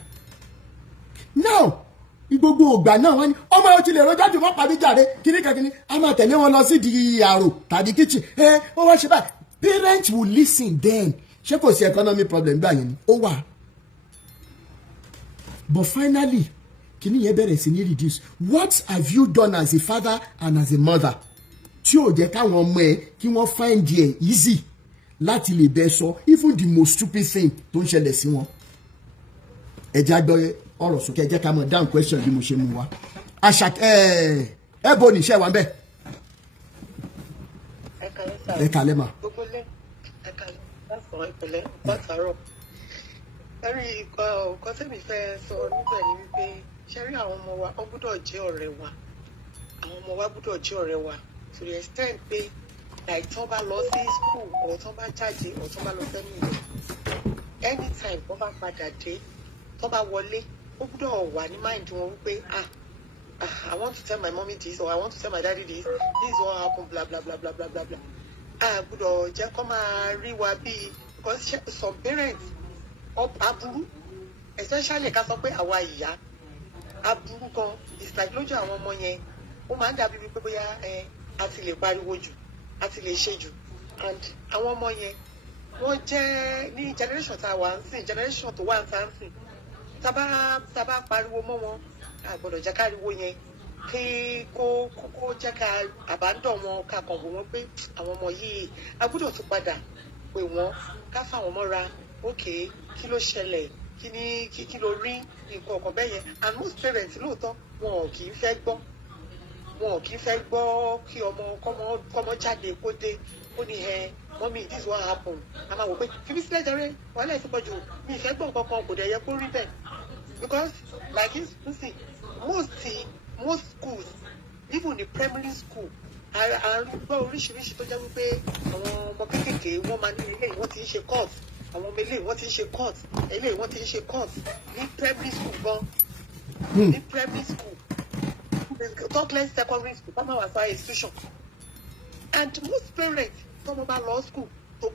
Now gbogbo ògbà náà wọ́n ní ọmọ yóò ti lè rọjá jù mọ́ pàdé jàre kíní kan kíní, a máa tẹ̀lé wọn lọ sí di àrò tàbí kitchen. Ó wá ṣe báyìí. Parents will listen then. Ṣé kò sí economic problem gbà yẹn ni? Ó wà. But finally kíní yẹn bẹ̀rẹ̀ sí ní reduce. What have you done as a father and as a mother tí ò jẹ́ káwọn ọmọ ẹ kí wọ́n find it easy láti lè bẹ́ẹ̀ sọ even the most stupid thing tó ń ṣẹlẹ̀ sí wọn? Ẹ jẹ́ àgbọ̀ ọ̀rọ̀ sókè, ẹ jẹ́ ká mọ̀ down question bí mo ṣe mú wa. Àṣà ẹ bo níṣẹ́ wa ń bẹ̀. Ẹ kàlẹ́ mà. Gbogbo lẹ́ ẹ kàlẹ́ lásán ìpínlẹ̀ pàtàrọ̀. Ẹ̀rí nǹkan tẹ́mi fẹ́ sọ níbẹ̀ ni wípé ṣe rí àwọn ọmọ wa ó gbọ́dọ̀ jẹ́ ọ̀rẹ́ wa. Àwọn ọmọ wa gbọ́dọ̀ jẹ́ ọ̀rẹ́ wa to the extent pé like tán bá lọ sí school or tán bá jáde or tán bá lọ sẹ́nu ìwé anytime wọ́n bá padà dé tó bá wọlé ó gbọ́dọ̀ wà ní mind wọn wípé I want to tell my mommy this or I want to tell my daddy this is what happened blah blah blah blah blah blah blah gbọ́dọ̀ jẹ́ kó máa rí wa bíi because some parents aburú especially ká sọ pé àwa ìyá aburú gan it's like lójú àwọn ọmọ yẹn ó máa ń dàbí wípé bóyá a ti lè pariwo jù a ti lè ṣe jù and àwọn ọmọ yẹn wọ́n jẹ́ ní generation tá a wà ń sìn generation tó wà ń tà ń sìn tábà pariwo mọ́ wọn a gbọ́dọ̀ jẹ́ káriwo yẹn kí kó jẹ́ ká àbádọ́ wọn ká kàn wò wọ́n pé àwọn ọmọ yìí a gbọ́dọ̀ tún padà pè wọ́n ká fáwọn mọ́ra okay kí ló ṣẹlẹ̀ kí ló rí nǹkan ọ̀kan bẹ́ẹ̀ yẹn and most parents lóòótọ́ wọn ò kì í fẹ́ gbọ́ kí ọmọ jáde kó dé ó ní mommy this is what happened a máa wò pé fi mí sílẹ̀ jẹrẹ wàhálà ìsopọ̀ jù mi ìfẹ́ gbọ́ nǹkan kan kò dẹ̀ yẹ kó rí bẹ́ẹ̀ because like you see most schools even the primary school àrùgbọ́ oríṣiríṣi tó jẹ́ wípé àwọn ọmọ kéékèèké wọ́n máa ní eléyìí wọ́n ti ń ṣe course àwọn ọmọ eléyìí wọ́n ti ń ṣe course eléyìí wọ́n ti ń ṣe course ní primary school gan ní primary school talk less secondary school bá máa wà sáà institution and most parents tọ́mọ bá lọ school tó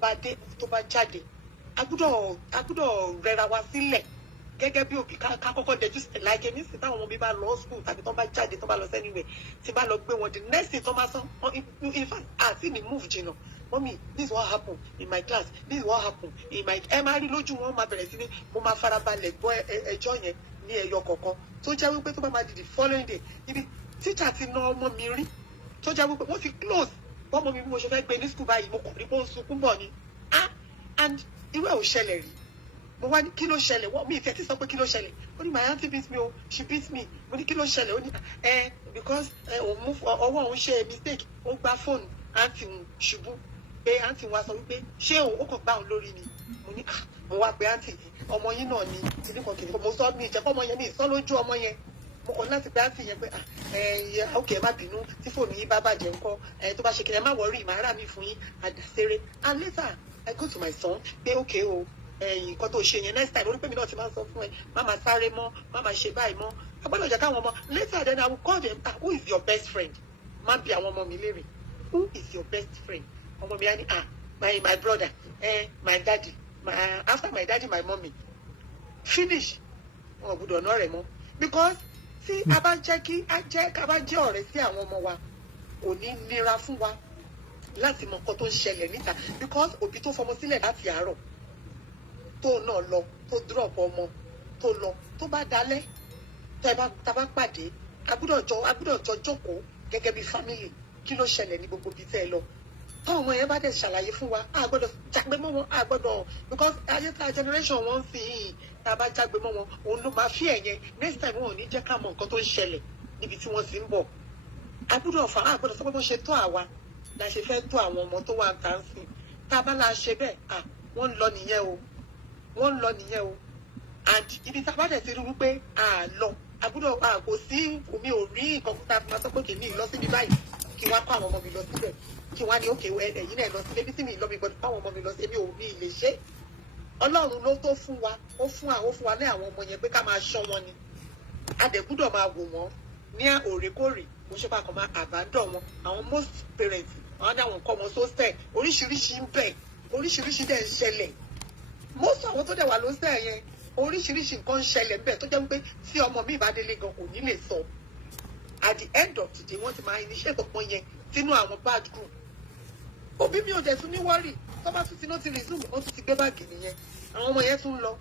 bá jáde a gbọ́dọ̀ rẹra wa sílẹ̀ gẹ́gẹ́ bí òbí ká kọ́kọ́ dẹjú sílẹ̀ láìké ní sí táwọn ọmọ mi bá lọ school tàbí tó bá jáde tó bá lọ sẹ́niwẹ̀ tí bá lọ gbé wọn the next thing tó máa sọ in fact àti ní move jìnnà mommy this is what happened in my class this is what happened in my ẹ máa rí lójú wọn máa bẹ̀rẹ̀ sí ní mo máa farabalẹ̀ gbọ́ ẹjọ́ yẹn ní ẹyọ kọ̀ọ̀kan tó jẹ́ wípé tó bá máa di the following day ibi teacher ti ná ọmọ mi rí tó jẹ́ wípé wọ́n ti close bọ́mọ mi bí mo ṣe fẹ́ gbé ní school báyìí mo kàn rí bó ń sunkún bọ̀ ni and irú ẹ̀ ò ṣẹlẹ̀ rí mo wá ní kí ló ṣẹlẹ̀ wọ́n mi ìfẹ́ ti sọ pé kí ló ṣẹlẹ̀ ó ní my aunty beat me o she beat me mo ní kí ló ṣẹlẹ̀ ó ní because ọwọ́ òun ṣe mistake ó gbá fóònù aunty òun ṣubú pé aunty wa sọ wípé ṣé ó kàn gbá òun lórí ni mo ní mo wá pé aunty ọmọ yín náà ni kìnnìkan kìnnìkan mo sọ mi ìjẹ́pọ̀ ọmọ yẹn mi ìsọ́ lójú ọmọ yẹn mo kàn láti pé aunty yẹn pé ok ẹ má bínú tí fóònù yín bá bàjẹ́ ńkọ́ tó bá ṣe kí ẹ má wọrí màá rà mí fún yín àdàsẹ́rẹ́ and later I go to my son pé ok o nǹkan tó ṣe yẹn next time orí pé mi náà ti máa ń sọ fún ẹ má máa sáré mọ́ má máa ṣe báyìí mọ́ agbọ́dọ̀ jẹ́ káwọn ọmọ later then I will call them who is your best friend má bi àwọn ọmọ mi léèrè who is your best friend ọmọ mi á ní my brother my daddy after my daddy my mommy finish wọn ò gbọ́dọ̀ náà rẹ̀ mọ́ because tí a bá jẹ́ ká bá jẹ́ ọ̀rẹ́ sí àwọn ọmọ wa kò ní nira fún wa láti mọ nǹkan tó ń ṣẹlẹ̀ níta because òbí tó fọmọ sílẹ̀ láti àárọ̀ tó náà lọ tó drop ọmọ tó lọ tó bá dalẹ̀ tá bá pàdé a gbọ́dọ̀ jọ jókòó gẹ́gẹ́ bí family kí ló ṣẹlẹ̀ ní gbogbo ibi tẹ́ ẹ lọ táwọn ọmọ yẹn bá dẹ̀ ṣàlàyé fún wa a gbọ́dọ̀ jágbe mọ́ wọn a gbọ́dọ̀ because ayé tá generation wọn fi yìí tá a bá jágbe mọ́ wọn òun ló máa fi ẹ̀yẹn next time wọn ò ní jẹ́ ká mọ nǹkan tó ń ṣẹlẹ̀ níbi tí wọ́n ti ń bọ̀ a gbọ́dọ̀ sọ pé bó ṣe tó àwa la ṣe fẹ́ tó àwọn ọmọ tó wà ń tà ń sìn tá a bá la ṣe bẹ́ẹ̀ wọ́n ń lọ nìyẹn o and ibi tá a bá dẹ̀ ti rí wípé lọ a gbọ́dọ̀ kò sí omi ò rí nǹkan tá a fi máa sọ pé kì í ní lọ síbi báyìí kí wá kó àwọn ọmọ mi lọ síbẹ̀ kí wá ní òkè ẹ̀yìn náà lọ sílé bí tí mi lọ mi gbọ́dọ̀ kó àwọn ọmọ mi lọ sí èmi ò ní ilé ṣe Ọlọ́run ló tó fún wa ó fún wa ní àwọn ọmọ yẹn pé ká máa ṣọ́ wọn ni a dẹ̀ gbọ́dọ̀ máa wò wọ́n ní òrèkóòrè mo ṣe bá kàn máa àbádọ́ wọn àwọn most parents àwọn ní àwọn nǹkan wọn sóstẹ̀ oríṣiríṣi ń bẹ oríṣiríṣi dẹ̀ ń ṣẹlẹ̀ most àwọn tó dẹ̀ wà lóstẹ̀ yẹn oríṣiríṣi nǹkan ń ṣẹlẹ̀ ńbẹ̀ tó jẹ́ wípé tí ọmọ mi bá délé gan kò ní lè sọ at the end of the day wọ́n ti máa initiate ọ̀pọ̀ yẹn sínú àwọn bad group òbí mi ò dẹ̀ tún ní wọ́rì tó bá tún ti náà ti resume wọ́n tún ti gbé báàgì nìyẹn àwọn ọmọ yẹn tún lọ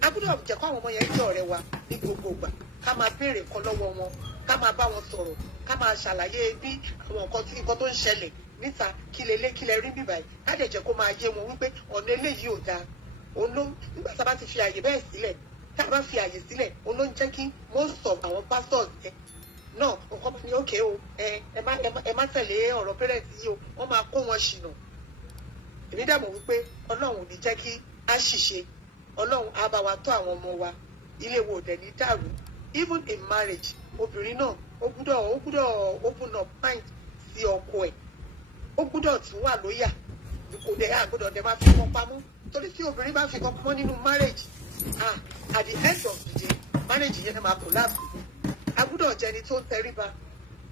a gbọ́dọ̀ jẹ́ kó àwọn ọmọ yẹn jẹ́ ọ̀rẹ́ wa ní gbogbo ìgbà ká máa béèrè nǹkan lọ́wọ́ wọn ká máa bá wọn sọ̀rọ̀ ká máa ṣàlàyé bí àwọn nǹkan tó ń ṣẹlẹ̀ níta kí lẹ rí bíbáyìí ká dẹ̀ jẹ́ kó máa yé wọn wípé ọ̀nà eléyìí ò dáa nígbà tá a bá ti fi àyè bẹ́ẹ̀ sílẹ̀ tá a bá fi àyè sílẹ̀ òun ló ń jẹ́ kí most of àwọn pastors yẹn náà nǹkan ní òkè o ẹ má tẹ̀lé ọ̀rọ̀ parents yìí o wọ́n máa kó wọn ṣìnà èmi dàmọ̀ wípé Ọlọ́run ò ní jẹ́ kí á ṣìṣe Ọlọ́run á bá wa tọ́ àwọn ọmọ wa ilé wo dẹ̀ ní dàrú even in marriage obìnrin náà ó gbúdọ̀ open up mind sí ọkọ ẹ̀ ó gbúdọ̀ tún wà lóyà kò dẹ̀ àgbọ́dọ̀ dẹ̀ máa fi wọn pamọ́ torí tí obìnrin bá fi kan pamọ́ nínú marriage at the end of the day marriage yẹn máa collapse. A gbọ́dọ̀ jẹni tó ń tẹríba.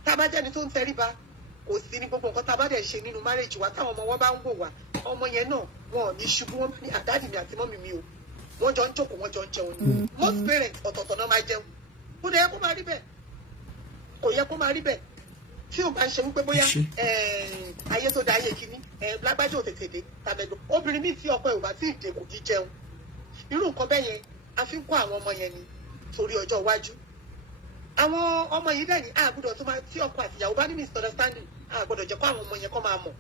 Tá a bá jẹni tó ń tẹríba, kò sí ní gbogbo nǹkan tá a bá dẹ̀ ṣe nínú marriage wa táwọn ọmọ wọn bá ń wò wá. Ọmọ yẹn náà wọn ò ní ṣubú wọn ní àdáàdì mi àti mọ́mì mi o. Wọ́n jọ ń jókòó, wọ́n jọ ń jẹun ni. Most parents ọ̀tọ̀ọ̀tọ̀ náà máa jẹun. Kò yẹ kó máa rí bẹ́ẹ̀. Kò yẹ kó máa rí bẹ́ẹ̀. Tí o bá ń ṣe wípé bóyá ayé tó da ayé kìíní lágbájá òtètè dé tàbẹ̀dọ̀ obìnrin míì tí ọkọ ẹ̀ ò bá tí ì dé kò kí jẹun. Irú nǹkan bẹ́ẹ̀ yẹn a fi ń kọ́ àwọn ọmọ yẹn ni torí ọjọ́ iwájú. Àwọn ọmọ yìí dẹ̀ ní àgbọ́dọ̀ tó máa tí ọkọ àti ìyàwó bá ní misunderstanding àgbọ́dọ̀ jẹ́ kó àwọn ọmọ yẹn kó máa mọ̀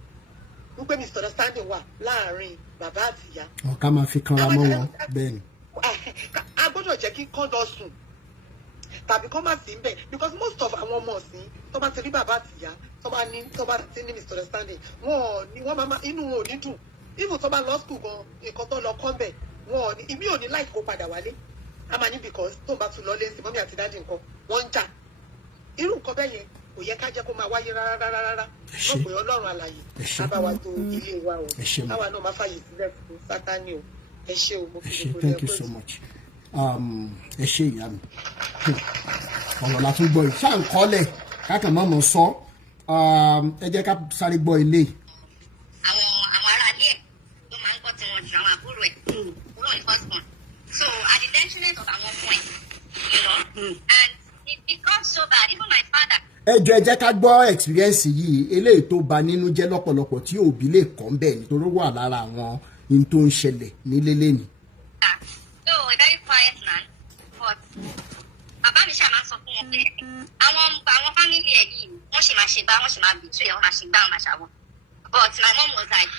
wípé misunderstanding wà láàárín bàbá àti ìyá. Ọ̀ká máa fi kanra mọ́ wọn bẹ́ẹ̀ ni. A gbọ́dọ̀ jẹ́ kí kán lọ sùn tàbí kán má sí ń bẹ̀ because most of àwọn ọmọ ọ̀sìn tó bá ti rí bàbá àti ìyá tó bá ti ní misunderstanding wọ́n máa inú wọn ò ní dùn even tó bá lọ school gan nǹkan tó lọ kọ́ bẹ̀ wọn ò ní ìmí ò ní láì kó padà wálé a máa ní because tó ń bá tún lọ lé sí mọ́mí àti dáàdì nǹkan wọ́n ń jà irú nǹkan bẹ́ẹ̀ yẹn kò yẹ ká jẹ́ kó máa wáyé rárá wọ́n pè Ọlọ́run àlàyé kábàáwá tó ilé wa o káwa náà máa fàyè sílẹ̀ fún Sátánì o ẹ ṣé o mo fi gbogbo thank you so much ẹ ṣé ìyá mi ọ̀rọ̀ la tún gbọ́ yìí ṣáà ń kọ́lẹ̀ káàkiri mọ́mọ́ sọ ẹ jẹ́ ká sáré gbọ́ ilé. àwọn ará ilé ẹ̀ ló máa ń gbọ́ tí wọ́n ju àwọn àbúrò ẹ̀ kúrò ní first born so at the detriment of àwọn ọmọ ẹ̀ and it becomes so bad even my father. ẹ jọ̀ọ́ ẹ jẹ́ ká gbọ́ experience yìí eléyìí tó bà nínú jẹ́ lọ́pọ̀lọpọ̀ tí òbí lè kọ́ ń bẹ̀ nítorí wà lára àwọn ohun tó ń ṣẹlẹ̀ nílé lẹ́ni. so a very quiet man but bàbá mi ṣáà máa sọ fún wọn pé àwọn family ẹ̀ yìí wọ́n ṣì máa ṣe gbá wọ́n ṣì máa bìtú ẹ̀ wọ́n máa ṣe gbá wọ́n máa ṣàwọn but my mom was like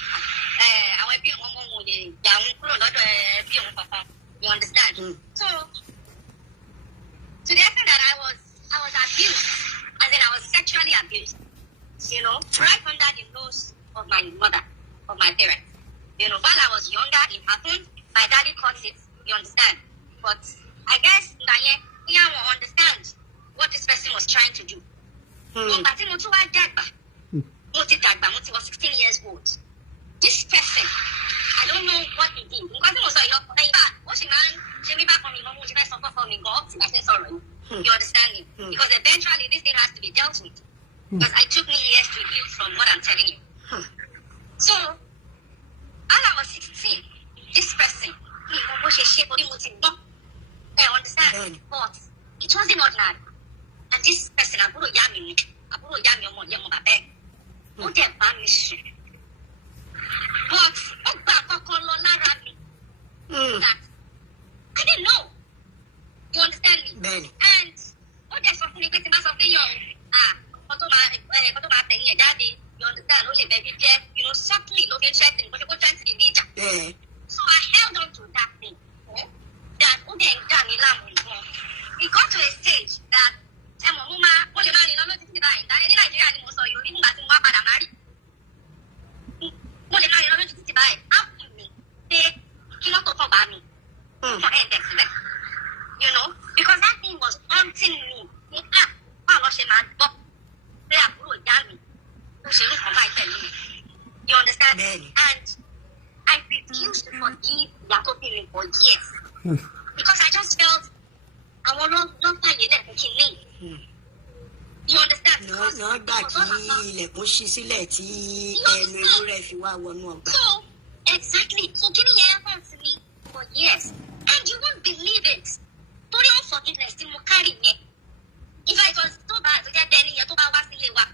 àwọn ẹbí wọn mọ́ wọn lè gbà wọn kúrò lọ́dọ̀ ẹbí wọn kankan you understand so to the extent that I was abused as in I was sexually abused you know right under the nose of my mother of my parents you know while I was younger it happened my daddy caught it you understand but I guess we don't understand what this person was trying to do. But tí mo tún wá dàgbà, mo ti 16 years old. This person, I don't know what he did. Nǹkan tí mo sọ ìlọ ọ̀pọ̀ ìgbà, ó sì máa ń ṣe mí bákan mi gan, mo ti fẹ́ sọ fọ́fọ́ mi gan, up to my sense of it. You understand me? Because eventually this thing has to be dealt with. Because I took me years to heal from what I'm telling you. So, while I was 16, this person, mo ṣe ṣe bó mo ti gbọ́. I understand, but it wasn't ordinary. And this person, àbúrò ìyá mi ọmọ ìyá ọmọ bàbá ẹ̀, ó dẹ̀ bá mi sùn. But ó gba àkọ́kọ́ lọ lára mi. That I didn't know. You understand me? Bẹ́ẹ̀ni. And ó dẹ̀ sọ fún mi pé tí n bá sọ fún yàn ọkọ tó máa tẹ̀yìn ẹ̀ jáde, you understand, ó lè bẹ̀ bí jẹ́, you know, softly ló fi threatening, kó ṣe kó threatening bí ìjà. So I held on to that thing. That ó dẹ̀ ń dà mí láàmú gan. It got to a stage that mo lè máa rìn lọ lójú títí báyìí ìdáni ní Nàìjíríà ni mo sọ yìí nígbà tí mo wá padà máa rí. Mo lè máa rìn lọ lójú títí báyìí áàpù mi pé kí ló tó kàn bá mi. For ẹ̀ síbẹ̀. You know, because that thing was haunting me. Ní báwo lọ ṣe máa gbọ́ pé àbúrò ìyá mi ló ṣe ló kàn báyìí pẹ̀lú mi. You understand? And I refused to forgive ìyá tó bí mi for years. Because I just felt àwọn ló ń fàyè lẹ́kùn kí ní. You understand? Náà gbà kí ilẹ̀kùn ṣí sílẹ̀ tí ẹnu ewúrẹ́ fi wá wọnú ọgbà. So, exactly. So, kí ni yẹn hàn sí mi for years. And you won't believe it. Torí unforgiveness tí mo carry yẹn. If I was tó bá àtúnjẹ́ bẹ́ẹ̀ ni yẹn tó bá wá sílé wa.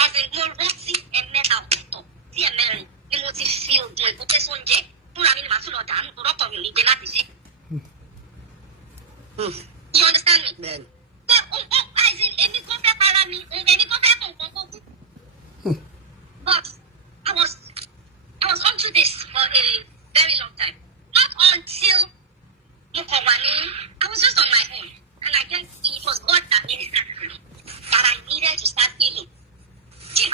As in, mo rántí ẹ̀mẹ́ta ọ̀tọ̀ sí ẹ̀mẹ́rin ni mo ti fi oògùn èkúté sóúnjẹ. Fúnra mi ni màá tún lọ dànù tó rọ́pọ̀ mi ò ní gbé láti ṣe. You understand me? Bẹ́ẹ̀ni. As in, èmi kò fẹ́ para mi, èmi kò fẹ́ kàn kàn kó kú. But I was onto this for a very long time. Not until I was just on my own. And I guess it was God that made it happen. That I needed to start healing. And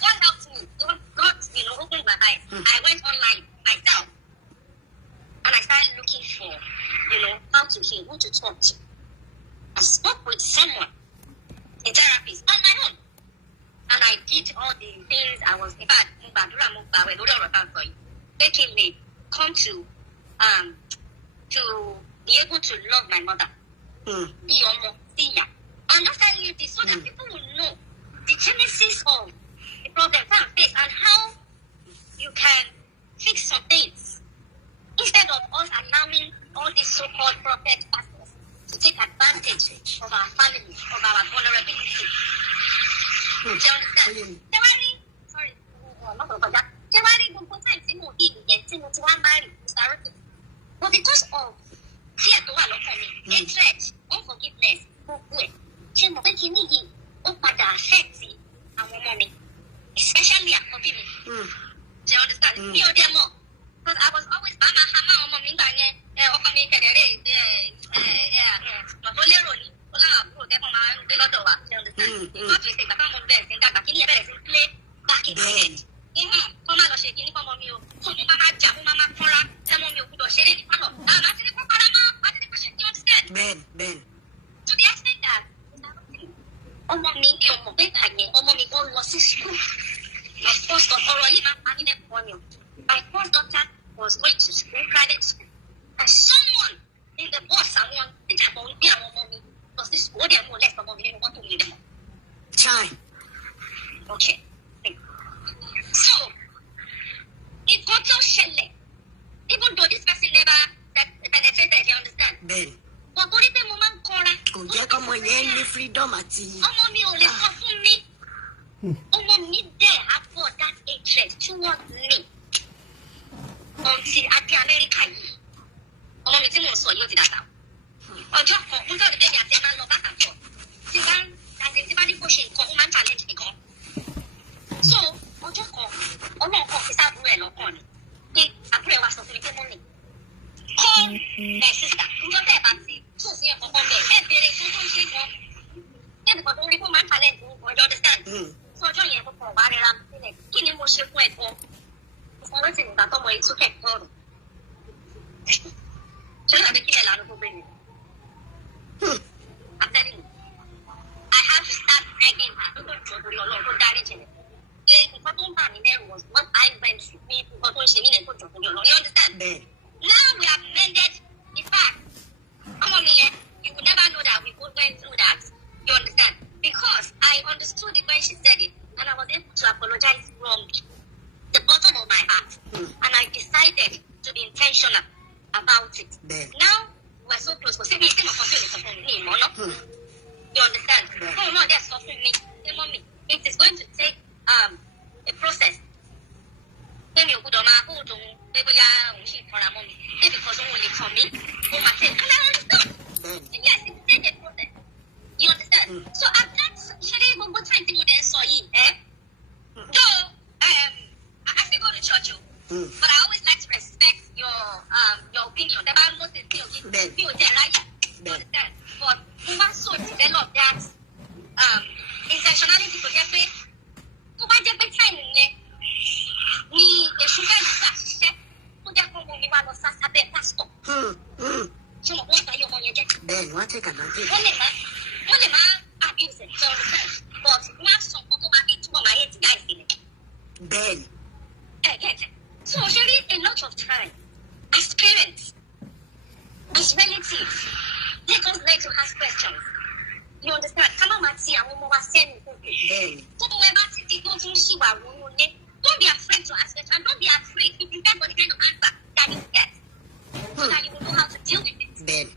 God helped me. God, opened my eyes. I went online myself. And I started looking for, how to heal, who to talk to. I spoke with someone, a therapist, on my own. And I did all the things I was, in fact, making me come to to be able to love my mother. I'm just telling you this so that people will know the genesis of the problem and face and how you can fix some things instead of us allowing all these so-called prophet pastors to take advantage of our family, of our vulnerability. Do you understand? Sorry, not about that. But because of fear to hatred, unforgiveness, especially at forgiving. Do you understand? Because I was always Ben. To the extent that my first daughter was going to school, private school, and someone in the bus, someone think about me and mommy was this school, they are more or less mommy want to leave them. Chai. Okay. So it got so shelly. Even though this person never penetrated, you understand? Ben. But what if the woman called her? Come on, any freedom at you. Mommy only for me. Mommy there have for that hatred towards me. Until at the America. Mommy tí mo sọ yóò ti dàgbà. Ọjọ́ kan, mo sọ pé mi àti ẹ máa ń lọ back and forth. Tí bá ní kó ṣe nǹkan, ó máa ń challenge mi gan. So, ọjọ́ kan, ọlọ́run kan fi sáàbùrù ẹ̀ lọ́kàn ni. Pé àbúrò ẹ̀ wá sọ fún mi pé mọ́mì. Call my sister. Ǹjọ́ tẹ̀ bá ti tó sí ẹ̀kọ́ kan bẹ̀. Ẹ bèrè fún tó ń ṣe gan. Ṣé nǹkan tó ń rí fún máa ń challenge mi gan? You understand? So ọjọ́ yẹn mo kàn wá rẹra mi sílẹ̀. Kí ni mo ṣe fún ẹ̀ gan? Mo rántí nígbà tọ́mọ yìí tún kẹ̀kọ́ rò. Ṣé ìgbà kí ẹ̀ lánàá gbogbo ènìyàn? I'm telling you, I have to start begging her. Don't jọ lórí ọlọ́run tó dárí jìnà. Nǹkan tó ń bà mí lẹ́rù was what I went through. Nǹkan tó ń ṣe mí lẹ́yìn tó jọ lórí ọlọ́run. You understand? Now we have mended the fact. Ọmọ mi yẹn, you will never know that we both went through that. You understand? Because I understood it when she said it, and I was able to apologize from the bottom of my heart. And I decided to be intentional about it. Now we're so close. Because you understand? No, that's not me. Hey, mommy, it is going to take a process. Then you could hold on. Because only for me. And I understand. Yes, it takes a process. You understand? So I'm not sharing one more time to then saw you, Though I still go to church, but I always like to respect your opinion. The Bible says you understand? But we must so develop that intentionality to get paid. To buy the time ni a sugar is to get home when you want to start a pastor. So what are you going to get? Ben, what take advantage? Only man abuse it, so but not some people might be too my head guys in it. Ben. So really a lot of time as parents, as relatives, let us learn to ask questions. You understand? Come on, Matty, and we must send you. Don't be afraid to ask questions, and don't be afraid to prepare for the kind of answer that you get, so that you will know how to deal with it. Ben.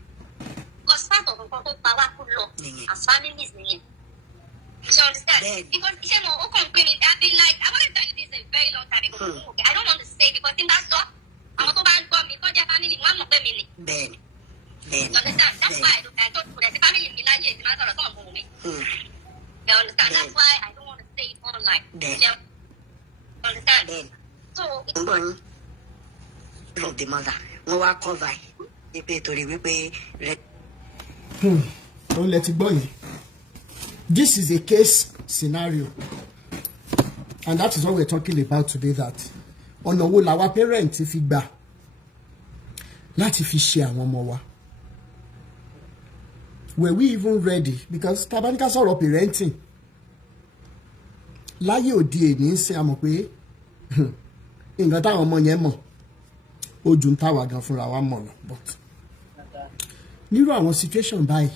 Because part of the powerful law as families, you understand? Ben. Because you know, I've been like, I want to tell you this a very long time ago. Okay, I don't want to say because in that stuff, I'm going to go because their family, one of them, Ben. You understand? That's why I don't put the family in Milan is matter of some me. You understand? That's why I don't want to say it online. You understand? So love the mother. No one cover. You pay to the Don't let it go. This is a case scenario, and that is what we're talking about today. That on our parents, if it ba, láti fi ṣe àwọn ọmọ wa. Were we even ready? Because tabanika sọ̀rọ̀ parenting. Láyé òde èní ṣe àmọ̀ pé nǹkan táwọn ọmọ yẹn mọ̀ ó ju ń táwa gan fúnra wa mọ̀ lọ but nírú àwọn situation báyìí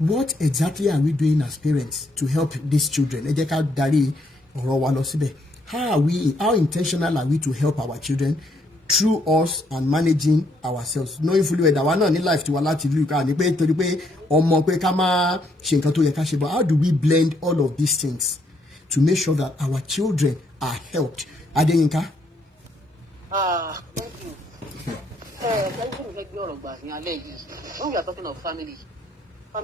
what exactly are we doing as parents to help these children? Ẹ jẹ́ ká darí ọ̀rọ̀ wa lọ síbẹ̀. How intentional are we to help our children through us and managing ourselves? Knowing fully well that wa náà ní life tiwa láti ìlú ká ní pé torí pé ọmọ pé ká má ṣe nǹkan tó yẹ ká ṣe, but how do we blend all of these things to make sure that our children are helped? Adeyinka. Thank you. Thank you for your ọ̀rọ̀. When we are talking of family, ó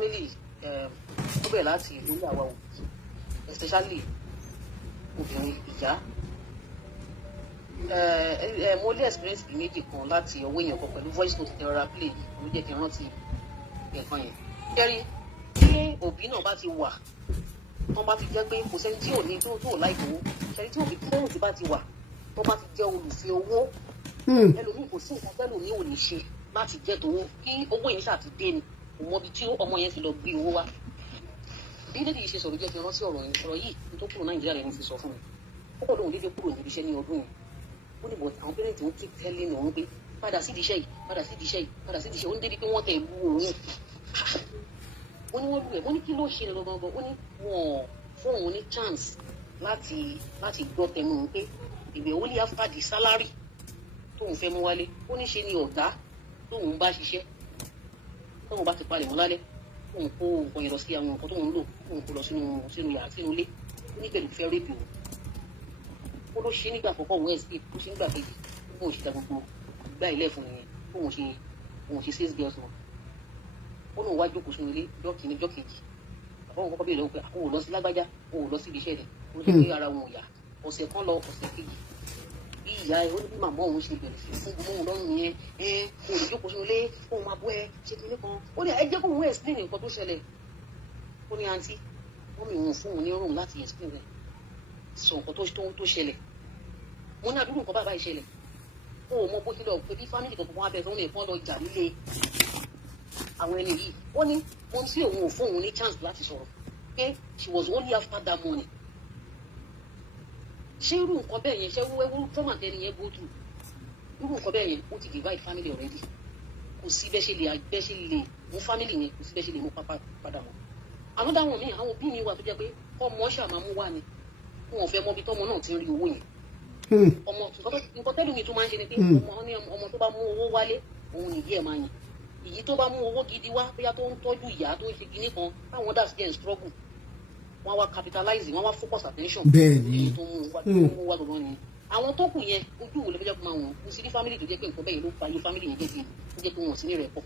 bẹ̀rẹ̀ láti ìlú àwa òbí, especially obìnrin ìyá. Mo lé experience méjì kan láti ọwọ́ èèyàn kan pẹ̀lú voice note ìrora play ló jẹ́ kí n rántí ẹ̀kan yẹn. Kẹ́rí tí òbí náà bá ti wà, wọ́n bá ti jẹ́ pé kò sẹ́ni tí ò ní tó láìpẹ́ owó. Kẹ́rí tí òbí fóònù ti bá ti wà, wọ́n bá ti jẹ́ olùfẹ́ owó. Ẹlòmíì kò sí nǹkan tẹ́lòmíì ò ní ṣe láti jẹ́ tówó kí owó yẹn ṣáà ti dé ni. Kò mọ ibi tí ọmọ yẹn ti lọ gbé owó wá. Bí lédè yìí ṣe sọ̀rọ̀ jẹ́ kí n rántí ọ̀rọ̀ yìí tó kúrò Nàìjíríà lẹ́nu fi sọ fún mi. Ó kọ̀ lóun dédé kúrò níbi iṣẹ́ ní ọdún yẹn. Ó ní bọ̀ àwọn pẹ́rẹ́ǹtì ń keep telling òun pé padà sí ìdíṣẹ́ yìí, padà sí ìdíṣẹ́ yìí, padà sí ìdíṣẹ́. Ó ní débi pé wọ́n tẹ̀ lu òun. Ó ní wọ́n lù ẹ̀. Ó ní kí ló ṣe lọ́gọ́gọ́. Ó ní wọ́n fún òun ní chance láti gbọ́ tẹnu òun pé ìwé ó lé after the salary tóun fẹ́ mú wálé. Ó ní ṣe ni ọ̀gá tóun bá ṣiṣẹ́ tóun bá ti palẹ̀ mọ́ lálẹ́ tóun kó nǹkan yẹn lọ sí àwọn nǹkan tóun lò tóun kó lọ sínú yàrá sínú ilé. Ó ní pẹ̀lú fẹ́ rẹ́pì ó ló ṣe nígbà àkọ́kọ́ òun escape ó ṣe nígbà kejì òun ṣe ta gbogbo gbá ilé fún nìyẹn òun ṣe sales girls wọn. Ó lóun wá jókòó sínú ilé jọ́ kìíní jọ́ kejì àbọ̀ òun kọ́kọ́ bèèrè lọ́wọ́ pé òun lọ sí lágbájá òun lọ sí ibi iṣẹ́ rẹ̀ ó ní pé ara òun ò yá ọ̀sẹ̀ kan lọ ọ̀sẹ̀ kejì bí ìyá ẹ ó ní bí màmá òun ṣe bẹ̀rẹ̀ sí fún gbogbo òun lọ́rùn yẹn òun lè jókòó sínú ilé òun máa bọ́ ẹ ṣe kí nìkan ó ní ẹ jẹ́ kó òun explain nǹkan tó ṣẹlẹ̀. Ó ní àǹtí wọ́n mi òun fún òun ní room láti explain rẹ̀ sọ nǹkan tó ṣẹlẹ̀. Mo ní àdúgbò nǹkan bàbá ìṣẹ̀lẹ̀ ó mọ bó tilẹ̀ pé bí family kankan wọn abẹ fún mi kán lọ jà nílé àwọn ẹni yìí. Ó ní mo sí òun ò fún òun ní chance láti sọ̀rọ̀ pé she was only after that money. Ṣé irú nǹkan bẹ́ẹ̀ yẹn ṣé ewu trauma tẹ́ni yẹn go through irú nǹkan bẹ́ẹ̀ yẹn ó ti divide family already. Kò sí bẹ́ẹ̀ ṣe lè mú family yẹn kò sí bẹ́ẹ̀ ṣe lè mú padà mọ́. Another one ní àwọn òbí mi wà tó jẹ́ pé ọmọ ṣàmàmú wà ní wọn ò fẹ́ mọ ibi tọ́mọ náà ti ń rí owó yẹn. Ọmọ nǹkan tẹ́lẹ̀ mi tó máa ń ṣe ni pé ọmọ tó bá mú owó wálé òun nìyí ẹ̀ máa yàn. Èyí tó bá mú owó gidi wá bóyá tó ń tọ́jú ìyá tó ń ṣe kinní kan táwọn dà sí ẹ̀ ń struggle wọ́n wá capitalize wọ́n wá focus attention. Bẹ́ẹ̀ni tó mú wá gbọ̀ngàn ni. Àwọn tó kù yẹn ojú wo lè fẹ́ jẹ́ kó máa wọ̀n kó sí ní family tó jẹ́ pé nǹkan bẹ́ẹ̀ ló fa ayé family yẹn jẹ́ pé wọ́n sí ní rẹ̀ pọ̀.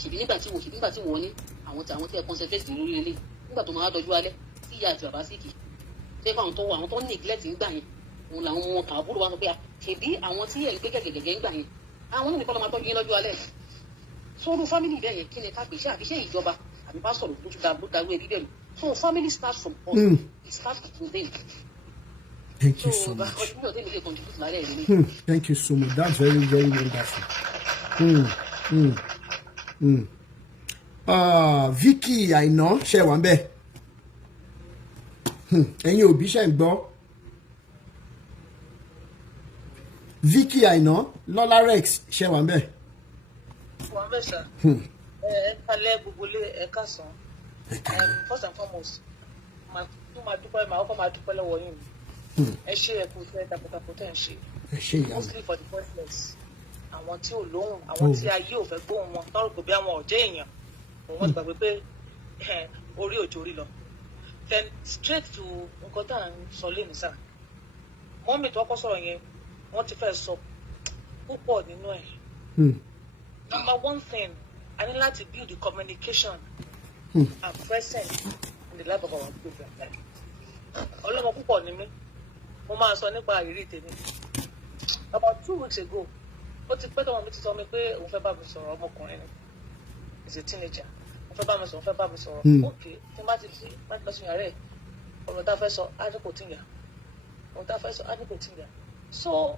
Ṣèbí nígbà tí wọ́n ní àwọn tí ẹ concentrate lórí ilé nígbà tó máa dọjú alẹ́ tí ìyá àti bàbá sì kì í àwọn tó neglect nígbà yẹn òun làwọn ọmọ kàbúrò wa sọ pé ṣèbí àwọn tí ẹ̀ ń gbé gẹ̀gẹ̀gẹ̀ ń gbà yẹn àwọn nìkan ló máa tọ́jú yín lọ́jọ́ alẹ́. Sórí family bẹ́ẹ̀ yẹn kí ni ká pè ṣe àbíṣe ìjọba àbí pásítọ̀ tó tún darú ẹbí bẹ́ẹ̀ lọ. So family starts from us. It starts with them. Thank you so much. Thank you so much. That's very, very wonderful. Vicky Àìná ṣe wà ń bẹ̀. Ẹ̀yin òbí ṣe ń gbọ́. Vicky Àìná Lọ́lá Rex ṣe wà ń bẹ̀. Wọ́n bẹ̀ sà. Kalẹ̀ gbogbo lé ẹ̀ka sàn. First and foremost, máa dúpẹ́ lọ́wọ́ yín. Ẹ ṣe ẹ̀kú ìfẹ́ takuntakun tẹ̀ ń ṣe. Ẹ ṣe ìyá mi. Mostly for the first place. Àwọn tí ò lóhùn, àwọn tí ayé ò fẹ́ gbóhùn wọn, tọ́rọ̀ pé bí àwọn ọ̀jẹ́ èèyàn, wọ́n ti gbàgbé pé orí òjò orí lọ. Then straight to nǹkan tá à ń sọ lé nìsà. Mọ́mì tó kọ́ sọ̀rọ̀ yẹn, wọ́n ti fẹ́ sọ púpọ̀ nínú ẹ̀. Number one thing, I need to build the communication and present in the life of our children. Ọlọ́mọ púpọ̀ ni mí, mo máa sọ nípa ìrírí tèmi. About 2 weeks ago, ó ti pẹ́ tọ́wọ́n mi ti sọ mi pé òun fẹ́ bá mi sọ̀rọ̀ ọmọkùnrin ni. He's a teenager. Òun fẹ́ bá mi sọ̀rọ̀. Okay, tí n bá ti lọ sí yàrá ẹ̀, ọ̀rọ̀ tá a fẹ́ sọ, á ní kò tí ń yà. Ọ̀rọ̀ tá a fẹ́ sọ, á ní kò tí ń yà. So,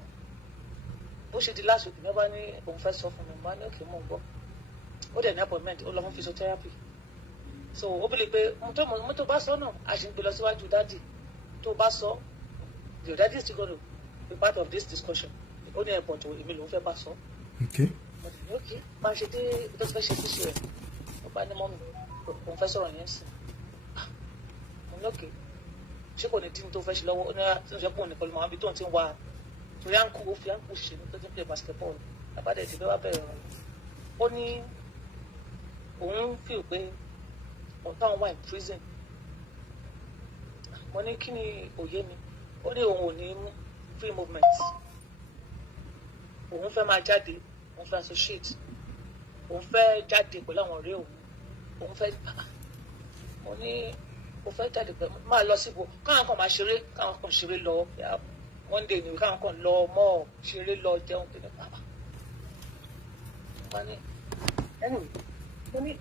bó ṣe di last week, ní bá ní òun fẹ́ sọ fún mi, mo bá ní òkè mò ń gbọ́. Ó dẹ̀ ní appointment, ó lọ fún physiotherapy. So ó bìlì pé mo tó bá sọ náà a ṣì ń gbé lọ síwájú dáàdì tó bá sọ your daddy is still going to be part of this discussion ó ní ẹ̀bọ̀n tó èmi lòún fẹ́ bá sọ. mo ní ok máa ṣe dé tó fẹ́ ṣe fíṣe rẹ̀ mo bá ní mọ́mì òun fẹ́ sọ̀rọ̀ yẹn sí mo ní ok ṣé kò ní dín tó fẹ́ ṣe lọ́wọ́ ó ní ṣe pọ̀ nìkan lọ́mọ àbí tó ń ti ń wá torí àǹkù ó fi àǹkù ṣe ní tó ti ń play basketball àbádẹ́ ìdílé wa bẹ̀rẹ̀ rẹ̀ ó ní òun feel pé ọ̀tá òun wà in prison mo ní kí ni òye mi ó ní òun ò ní free movement òun fẹ́ máa jáde òun fẹ́ associate òun fẹ́ jáde pẹ̀lú àwọn ọ̀rẹ́ òun fẹ́ mo ní o fẹ́ jáde pẹ̀lú máa lọ síbò káwọn kan máa ṣeré káwọn kan ṣeré lọ one day ni káwọn kan lọ mọ́ ṣeré lọ jẹun tó ní bàbá wọn ní anyway mo ní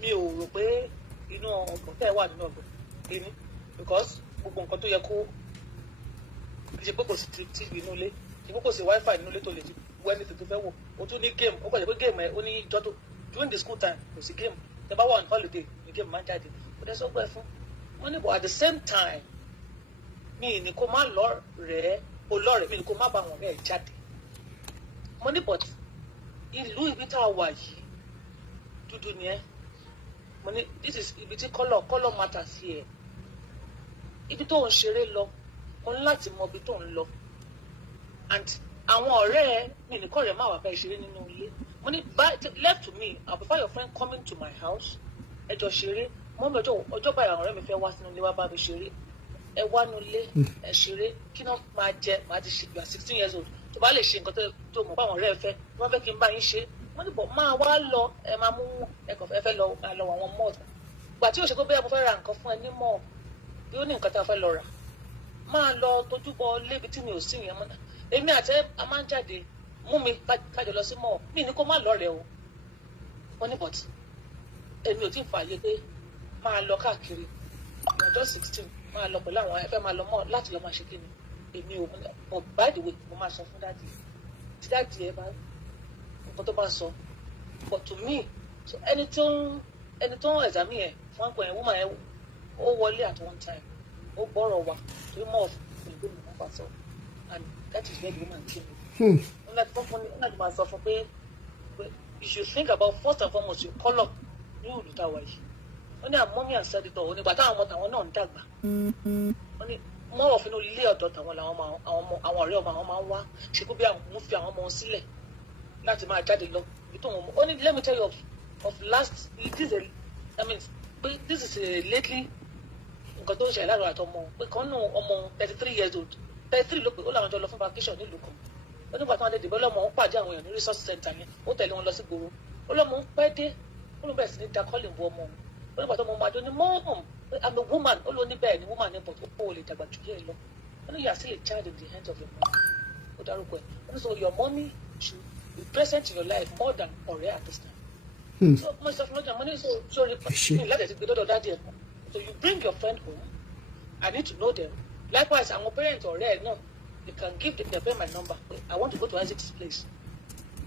mi ò rò pé inú ọgbọ̀n fẹ́ wà nínú ọgbọ̀n èmi because gbogbo nǹkan tó yẹ kó ṣe pé kò sí tv inú ilé ṣe pé kò sí wifi nínú ilé tó lè wọ ẹni tó fẹ́ wò ó tún ní game ó gbọ́dọ̀ pé game ẹ̀ ó ní ìjọ tó during the school time kò sí game tẹ bá wà on holiday ní game máa ń jáde kò dẹ́ sọ́gbẹ́ fún wọn ní but at the same time mi ní kó má lọ rẹ̀ ó lọ rẹ̀ mi ní kó má bá wọn rẹ̀ jáde mo ní but ìlú ibi tá a wà yìí dúdú ni ẹ mo ní this is ibi tí colour matters here ibi tó ń ṣeré lọ mo ní láti mọ ibi tó ń lọ and àwọn ọ̀rẹ́ ẹ mi nìkan rẹ̀ máa wà bẹ́ẹ̀ ṣeré nínú ilé mo ní left to me I prefer your friend coming to my house ẹ jọ ṣeré mo ní ọjọ́ báyìí àwọn ọ̀rẹ́ mi fẹ́ wá sínú ilé wá bá mi ṣeré ẹ wá nu ilé ẹ ṣeré kí náà máa jẹ máa ti ṣe you are 16 years old tó bá lè ṣe nǹkan tó mọ̀ báwọn ọ̀rẹ́ ẹ fẹ́ wọ́n fẹ́ kí n bá yín ṣe wọ́n ní bọ̀ máa wá lọ ẹ máa mú ẹkọ̀ fẹ́ lọ àwọn mọ́ọ̀tù gbà tí ó ṣe pé bóyá mo fẹ́ ra nǹkan fún ẹ ní mọ́ọ̀ bí ó ní nǹkan tá a fẹ́ lọ rà máa lọ tójú bọ lébi tí mi ò sí yẹn mọ́ èmi àti a máa ń jáde mú mi kájọ lọ sí mọ́ọ̀ mi ní kó má lọ rẹ o wọ́n ní bọ̀t èmi ò tí ì fààyè pé máa lọ káàkiri ọjọ́ 16 máa lọ pẹ̀lú àwọn ẹfẹ́ máa lọ mọ́ láti lọ máa ṣe kí ni èmi ò mọ̀ by the way mo máa sọ fún dáàdì tí dáàdì ẹ bá nǹkan tó bá sọ but to me so ẹni tó ń ẹ̀zàmì ẹ̀ fún àpò ẹ̀ woman ẹ̀ ó wọlé at one time ó gbọ́rọ̀ wá torí mọ́ ìgbé mi nípa sọ and that is where the woman came in. wọ́n láti máa sọ fún pé you should think about first and foremost your colour ní olùtàwà yìí wọ́n ní àmọ́mí àṣẹ́dítọ̀ onígbà táwọn ọmọ tàwọn náà ń dàgbà wọ́n ní mọ́rọ̀ fínú ilé ọ̀dọ́ tàwọn làwọn àwọn ọ̀rẹ́ ọmọ àwọn máa ń wá ṣe kó bí àwọn ń fi àwọn ọmọ wọn sílẹ̀ láti máa jáde lọ ibi tó wọn mọ ó ní let me tell you of last this is a lately nǹkan tó ń ṣẹlẹ̀ láàrin àtọmọ pé kan nù ọmọ 33 years old 33 ló pé ó làwọn jọ lọ fún vacation nílùú kan ó nígbà tí wọ́n dé dìbò lọ́mọ ń pàdé àwọn èèyàn ní resource center yẹn ó tẹ̀lé wọn lọ sí gbòòrò ó lọ́mọ ń pẹ́ dé ó ló bẹ̀rẹ̀ sí ní da kọ́lì bu ọmọ ó nígbà tó ọmọ máa dé ní mọ́ọ̀mù I'm a woman ó ló ní bẹ́ẹ̀ ni woman ní but ó lè dàgbà jù yẹn lọ ó ní you are still a child in the hands of your mom ó dárúkọ ẹ̀ ó ní so your mommy should be present in your life more than ọ̀rẹ́ at this time. So mo sọ fún ọjà mo ní so ní láti ti gbé dọ́dọ̀ dáàdì ẹ̀ mọ́ so you bring your friend home I need to know them likewise àwọn parents ọ̀rẹ́ ẹ̀ náà they can give their parent my number I want to go to Isaac's place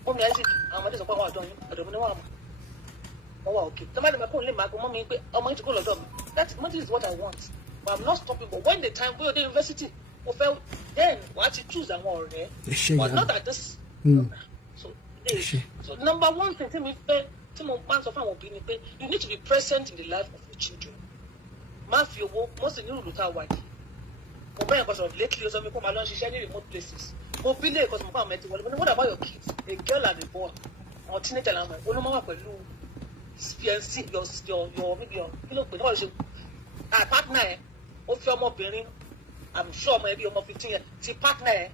mọ́mí Isaac àwọn ọmọdé sọ pé àwọn ọ̀dọ́ mi ní wọ́n àmọ́ wọ́n wà okay tomorrow my phone lè máa gbọ́ mọ́mí pé ọmọ yìí ti kó lọ́dọ̀ mi that money is what I want but I'm not stopping but when the time wey o dey university o fẹ́ then wàá ti choose àwọn ọ̀rẹ́ but not at this so number one thing tí mo máa ń sọ fún àwọn òbí ni pé you need to be present in the life of your children má fi owó mo sì ní olùkọ́ àwàdì mo bẹ́ẹ̀ kọ́ sọ̀rọ̀ lately o sọ mi kó máa lọ ṣiṣẹ́ ní remote places mo bí lè kọ́ sọ fún àwọn ẹtì wọlé mo ní what about your kids a girl and a boy àwọn teenager làwọn ọmọ olómọ wà pẹ̀lú fiancé your maybe your kí ló pè náà ṣe partner ẹ ó fi ọmọbìnrin I'm sure ọmọ ẹbí ọmọ 15 years ti partner ẹ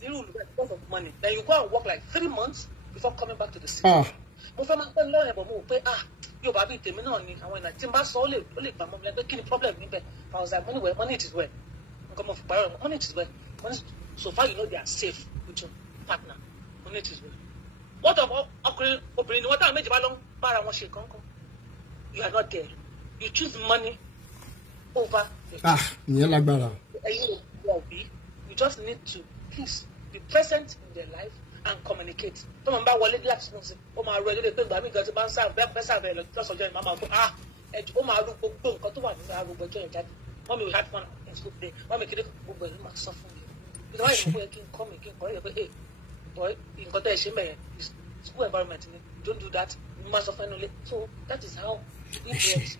nírú olùkọ́ because of money then you go and work like 3 months before coming back to the city. mo fẹ́ máa pẹ́ lọ́rùn ẹ̀bọ̀ mo rò pé yóò bá bí tèmi náà ni àwọn ìlànà tí n bá sọ ó lè gbà mọ́ mi lẹ́gbẹ́ kí ni problem níbẹ̀ I was like money it is well nǹkan mo fi parọ́ rẹ̀ money it is well so far you know they are safe with your partner money it is well. what of ọkùnrin obìnrin ni wọ́n táwọn méjì bá lọ ń bára wọn ṣe kankan you are not there you choose money over the ìyẹn lágbára. ẹ̀yin ò bí you just need to please be present in their life and communicate tó máa ń bá wọlé láti fún sí ó máa ru ẹjọ́ lè pé ìgbà míì gan ti bá ń sáà bẹ́ẹ̀ sáà bẹ́ẹ̀ lọ́sọ̀jọ́ yẹn máa gbọ́ ẹjọ́ ó máa ru gbogbo nǹkan tó wà nínú arúgbó ẹjọ́ yẹn jáde wọ́n mi had fun in school today wọ́n mi kéde gbogbo ẹ̀ ló máa sọ fún mi ìgbà wáyé mo yẹ kí n kọ́ mi kí n kọ́ ẹ̀ pé boy nǹkan tẹ́ ẹ ṣe mẹ́yẹn school environment ni don't do that mo máa sọ fún ẹnu ilé so that is how it works.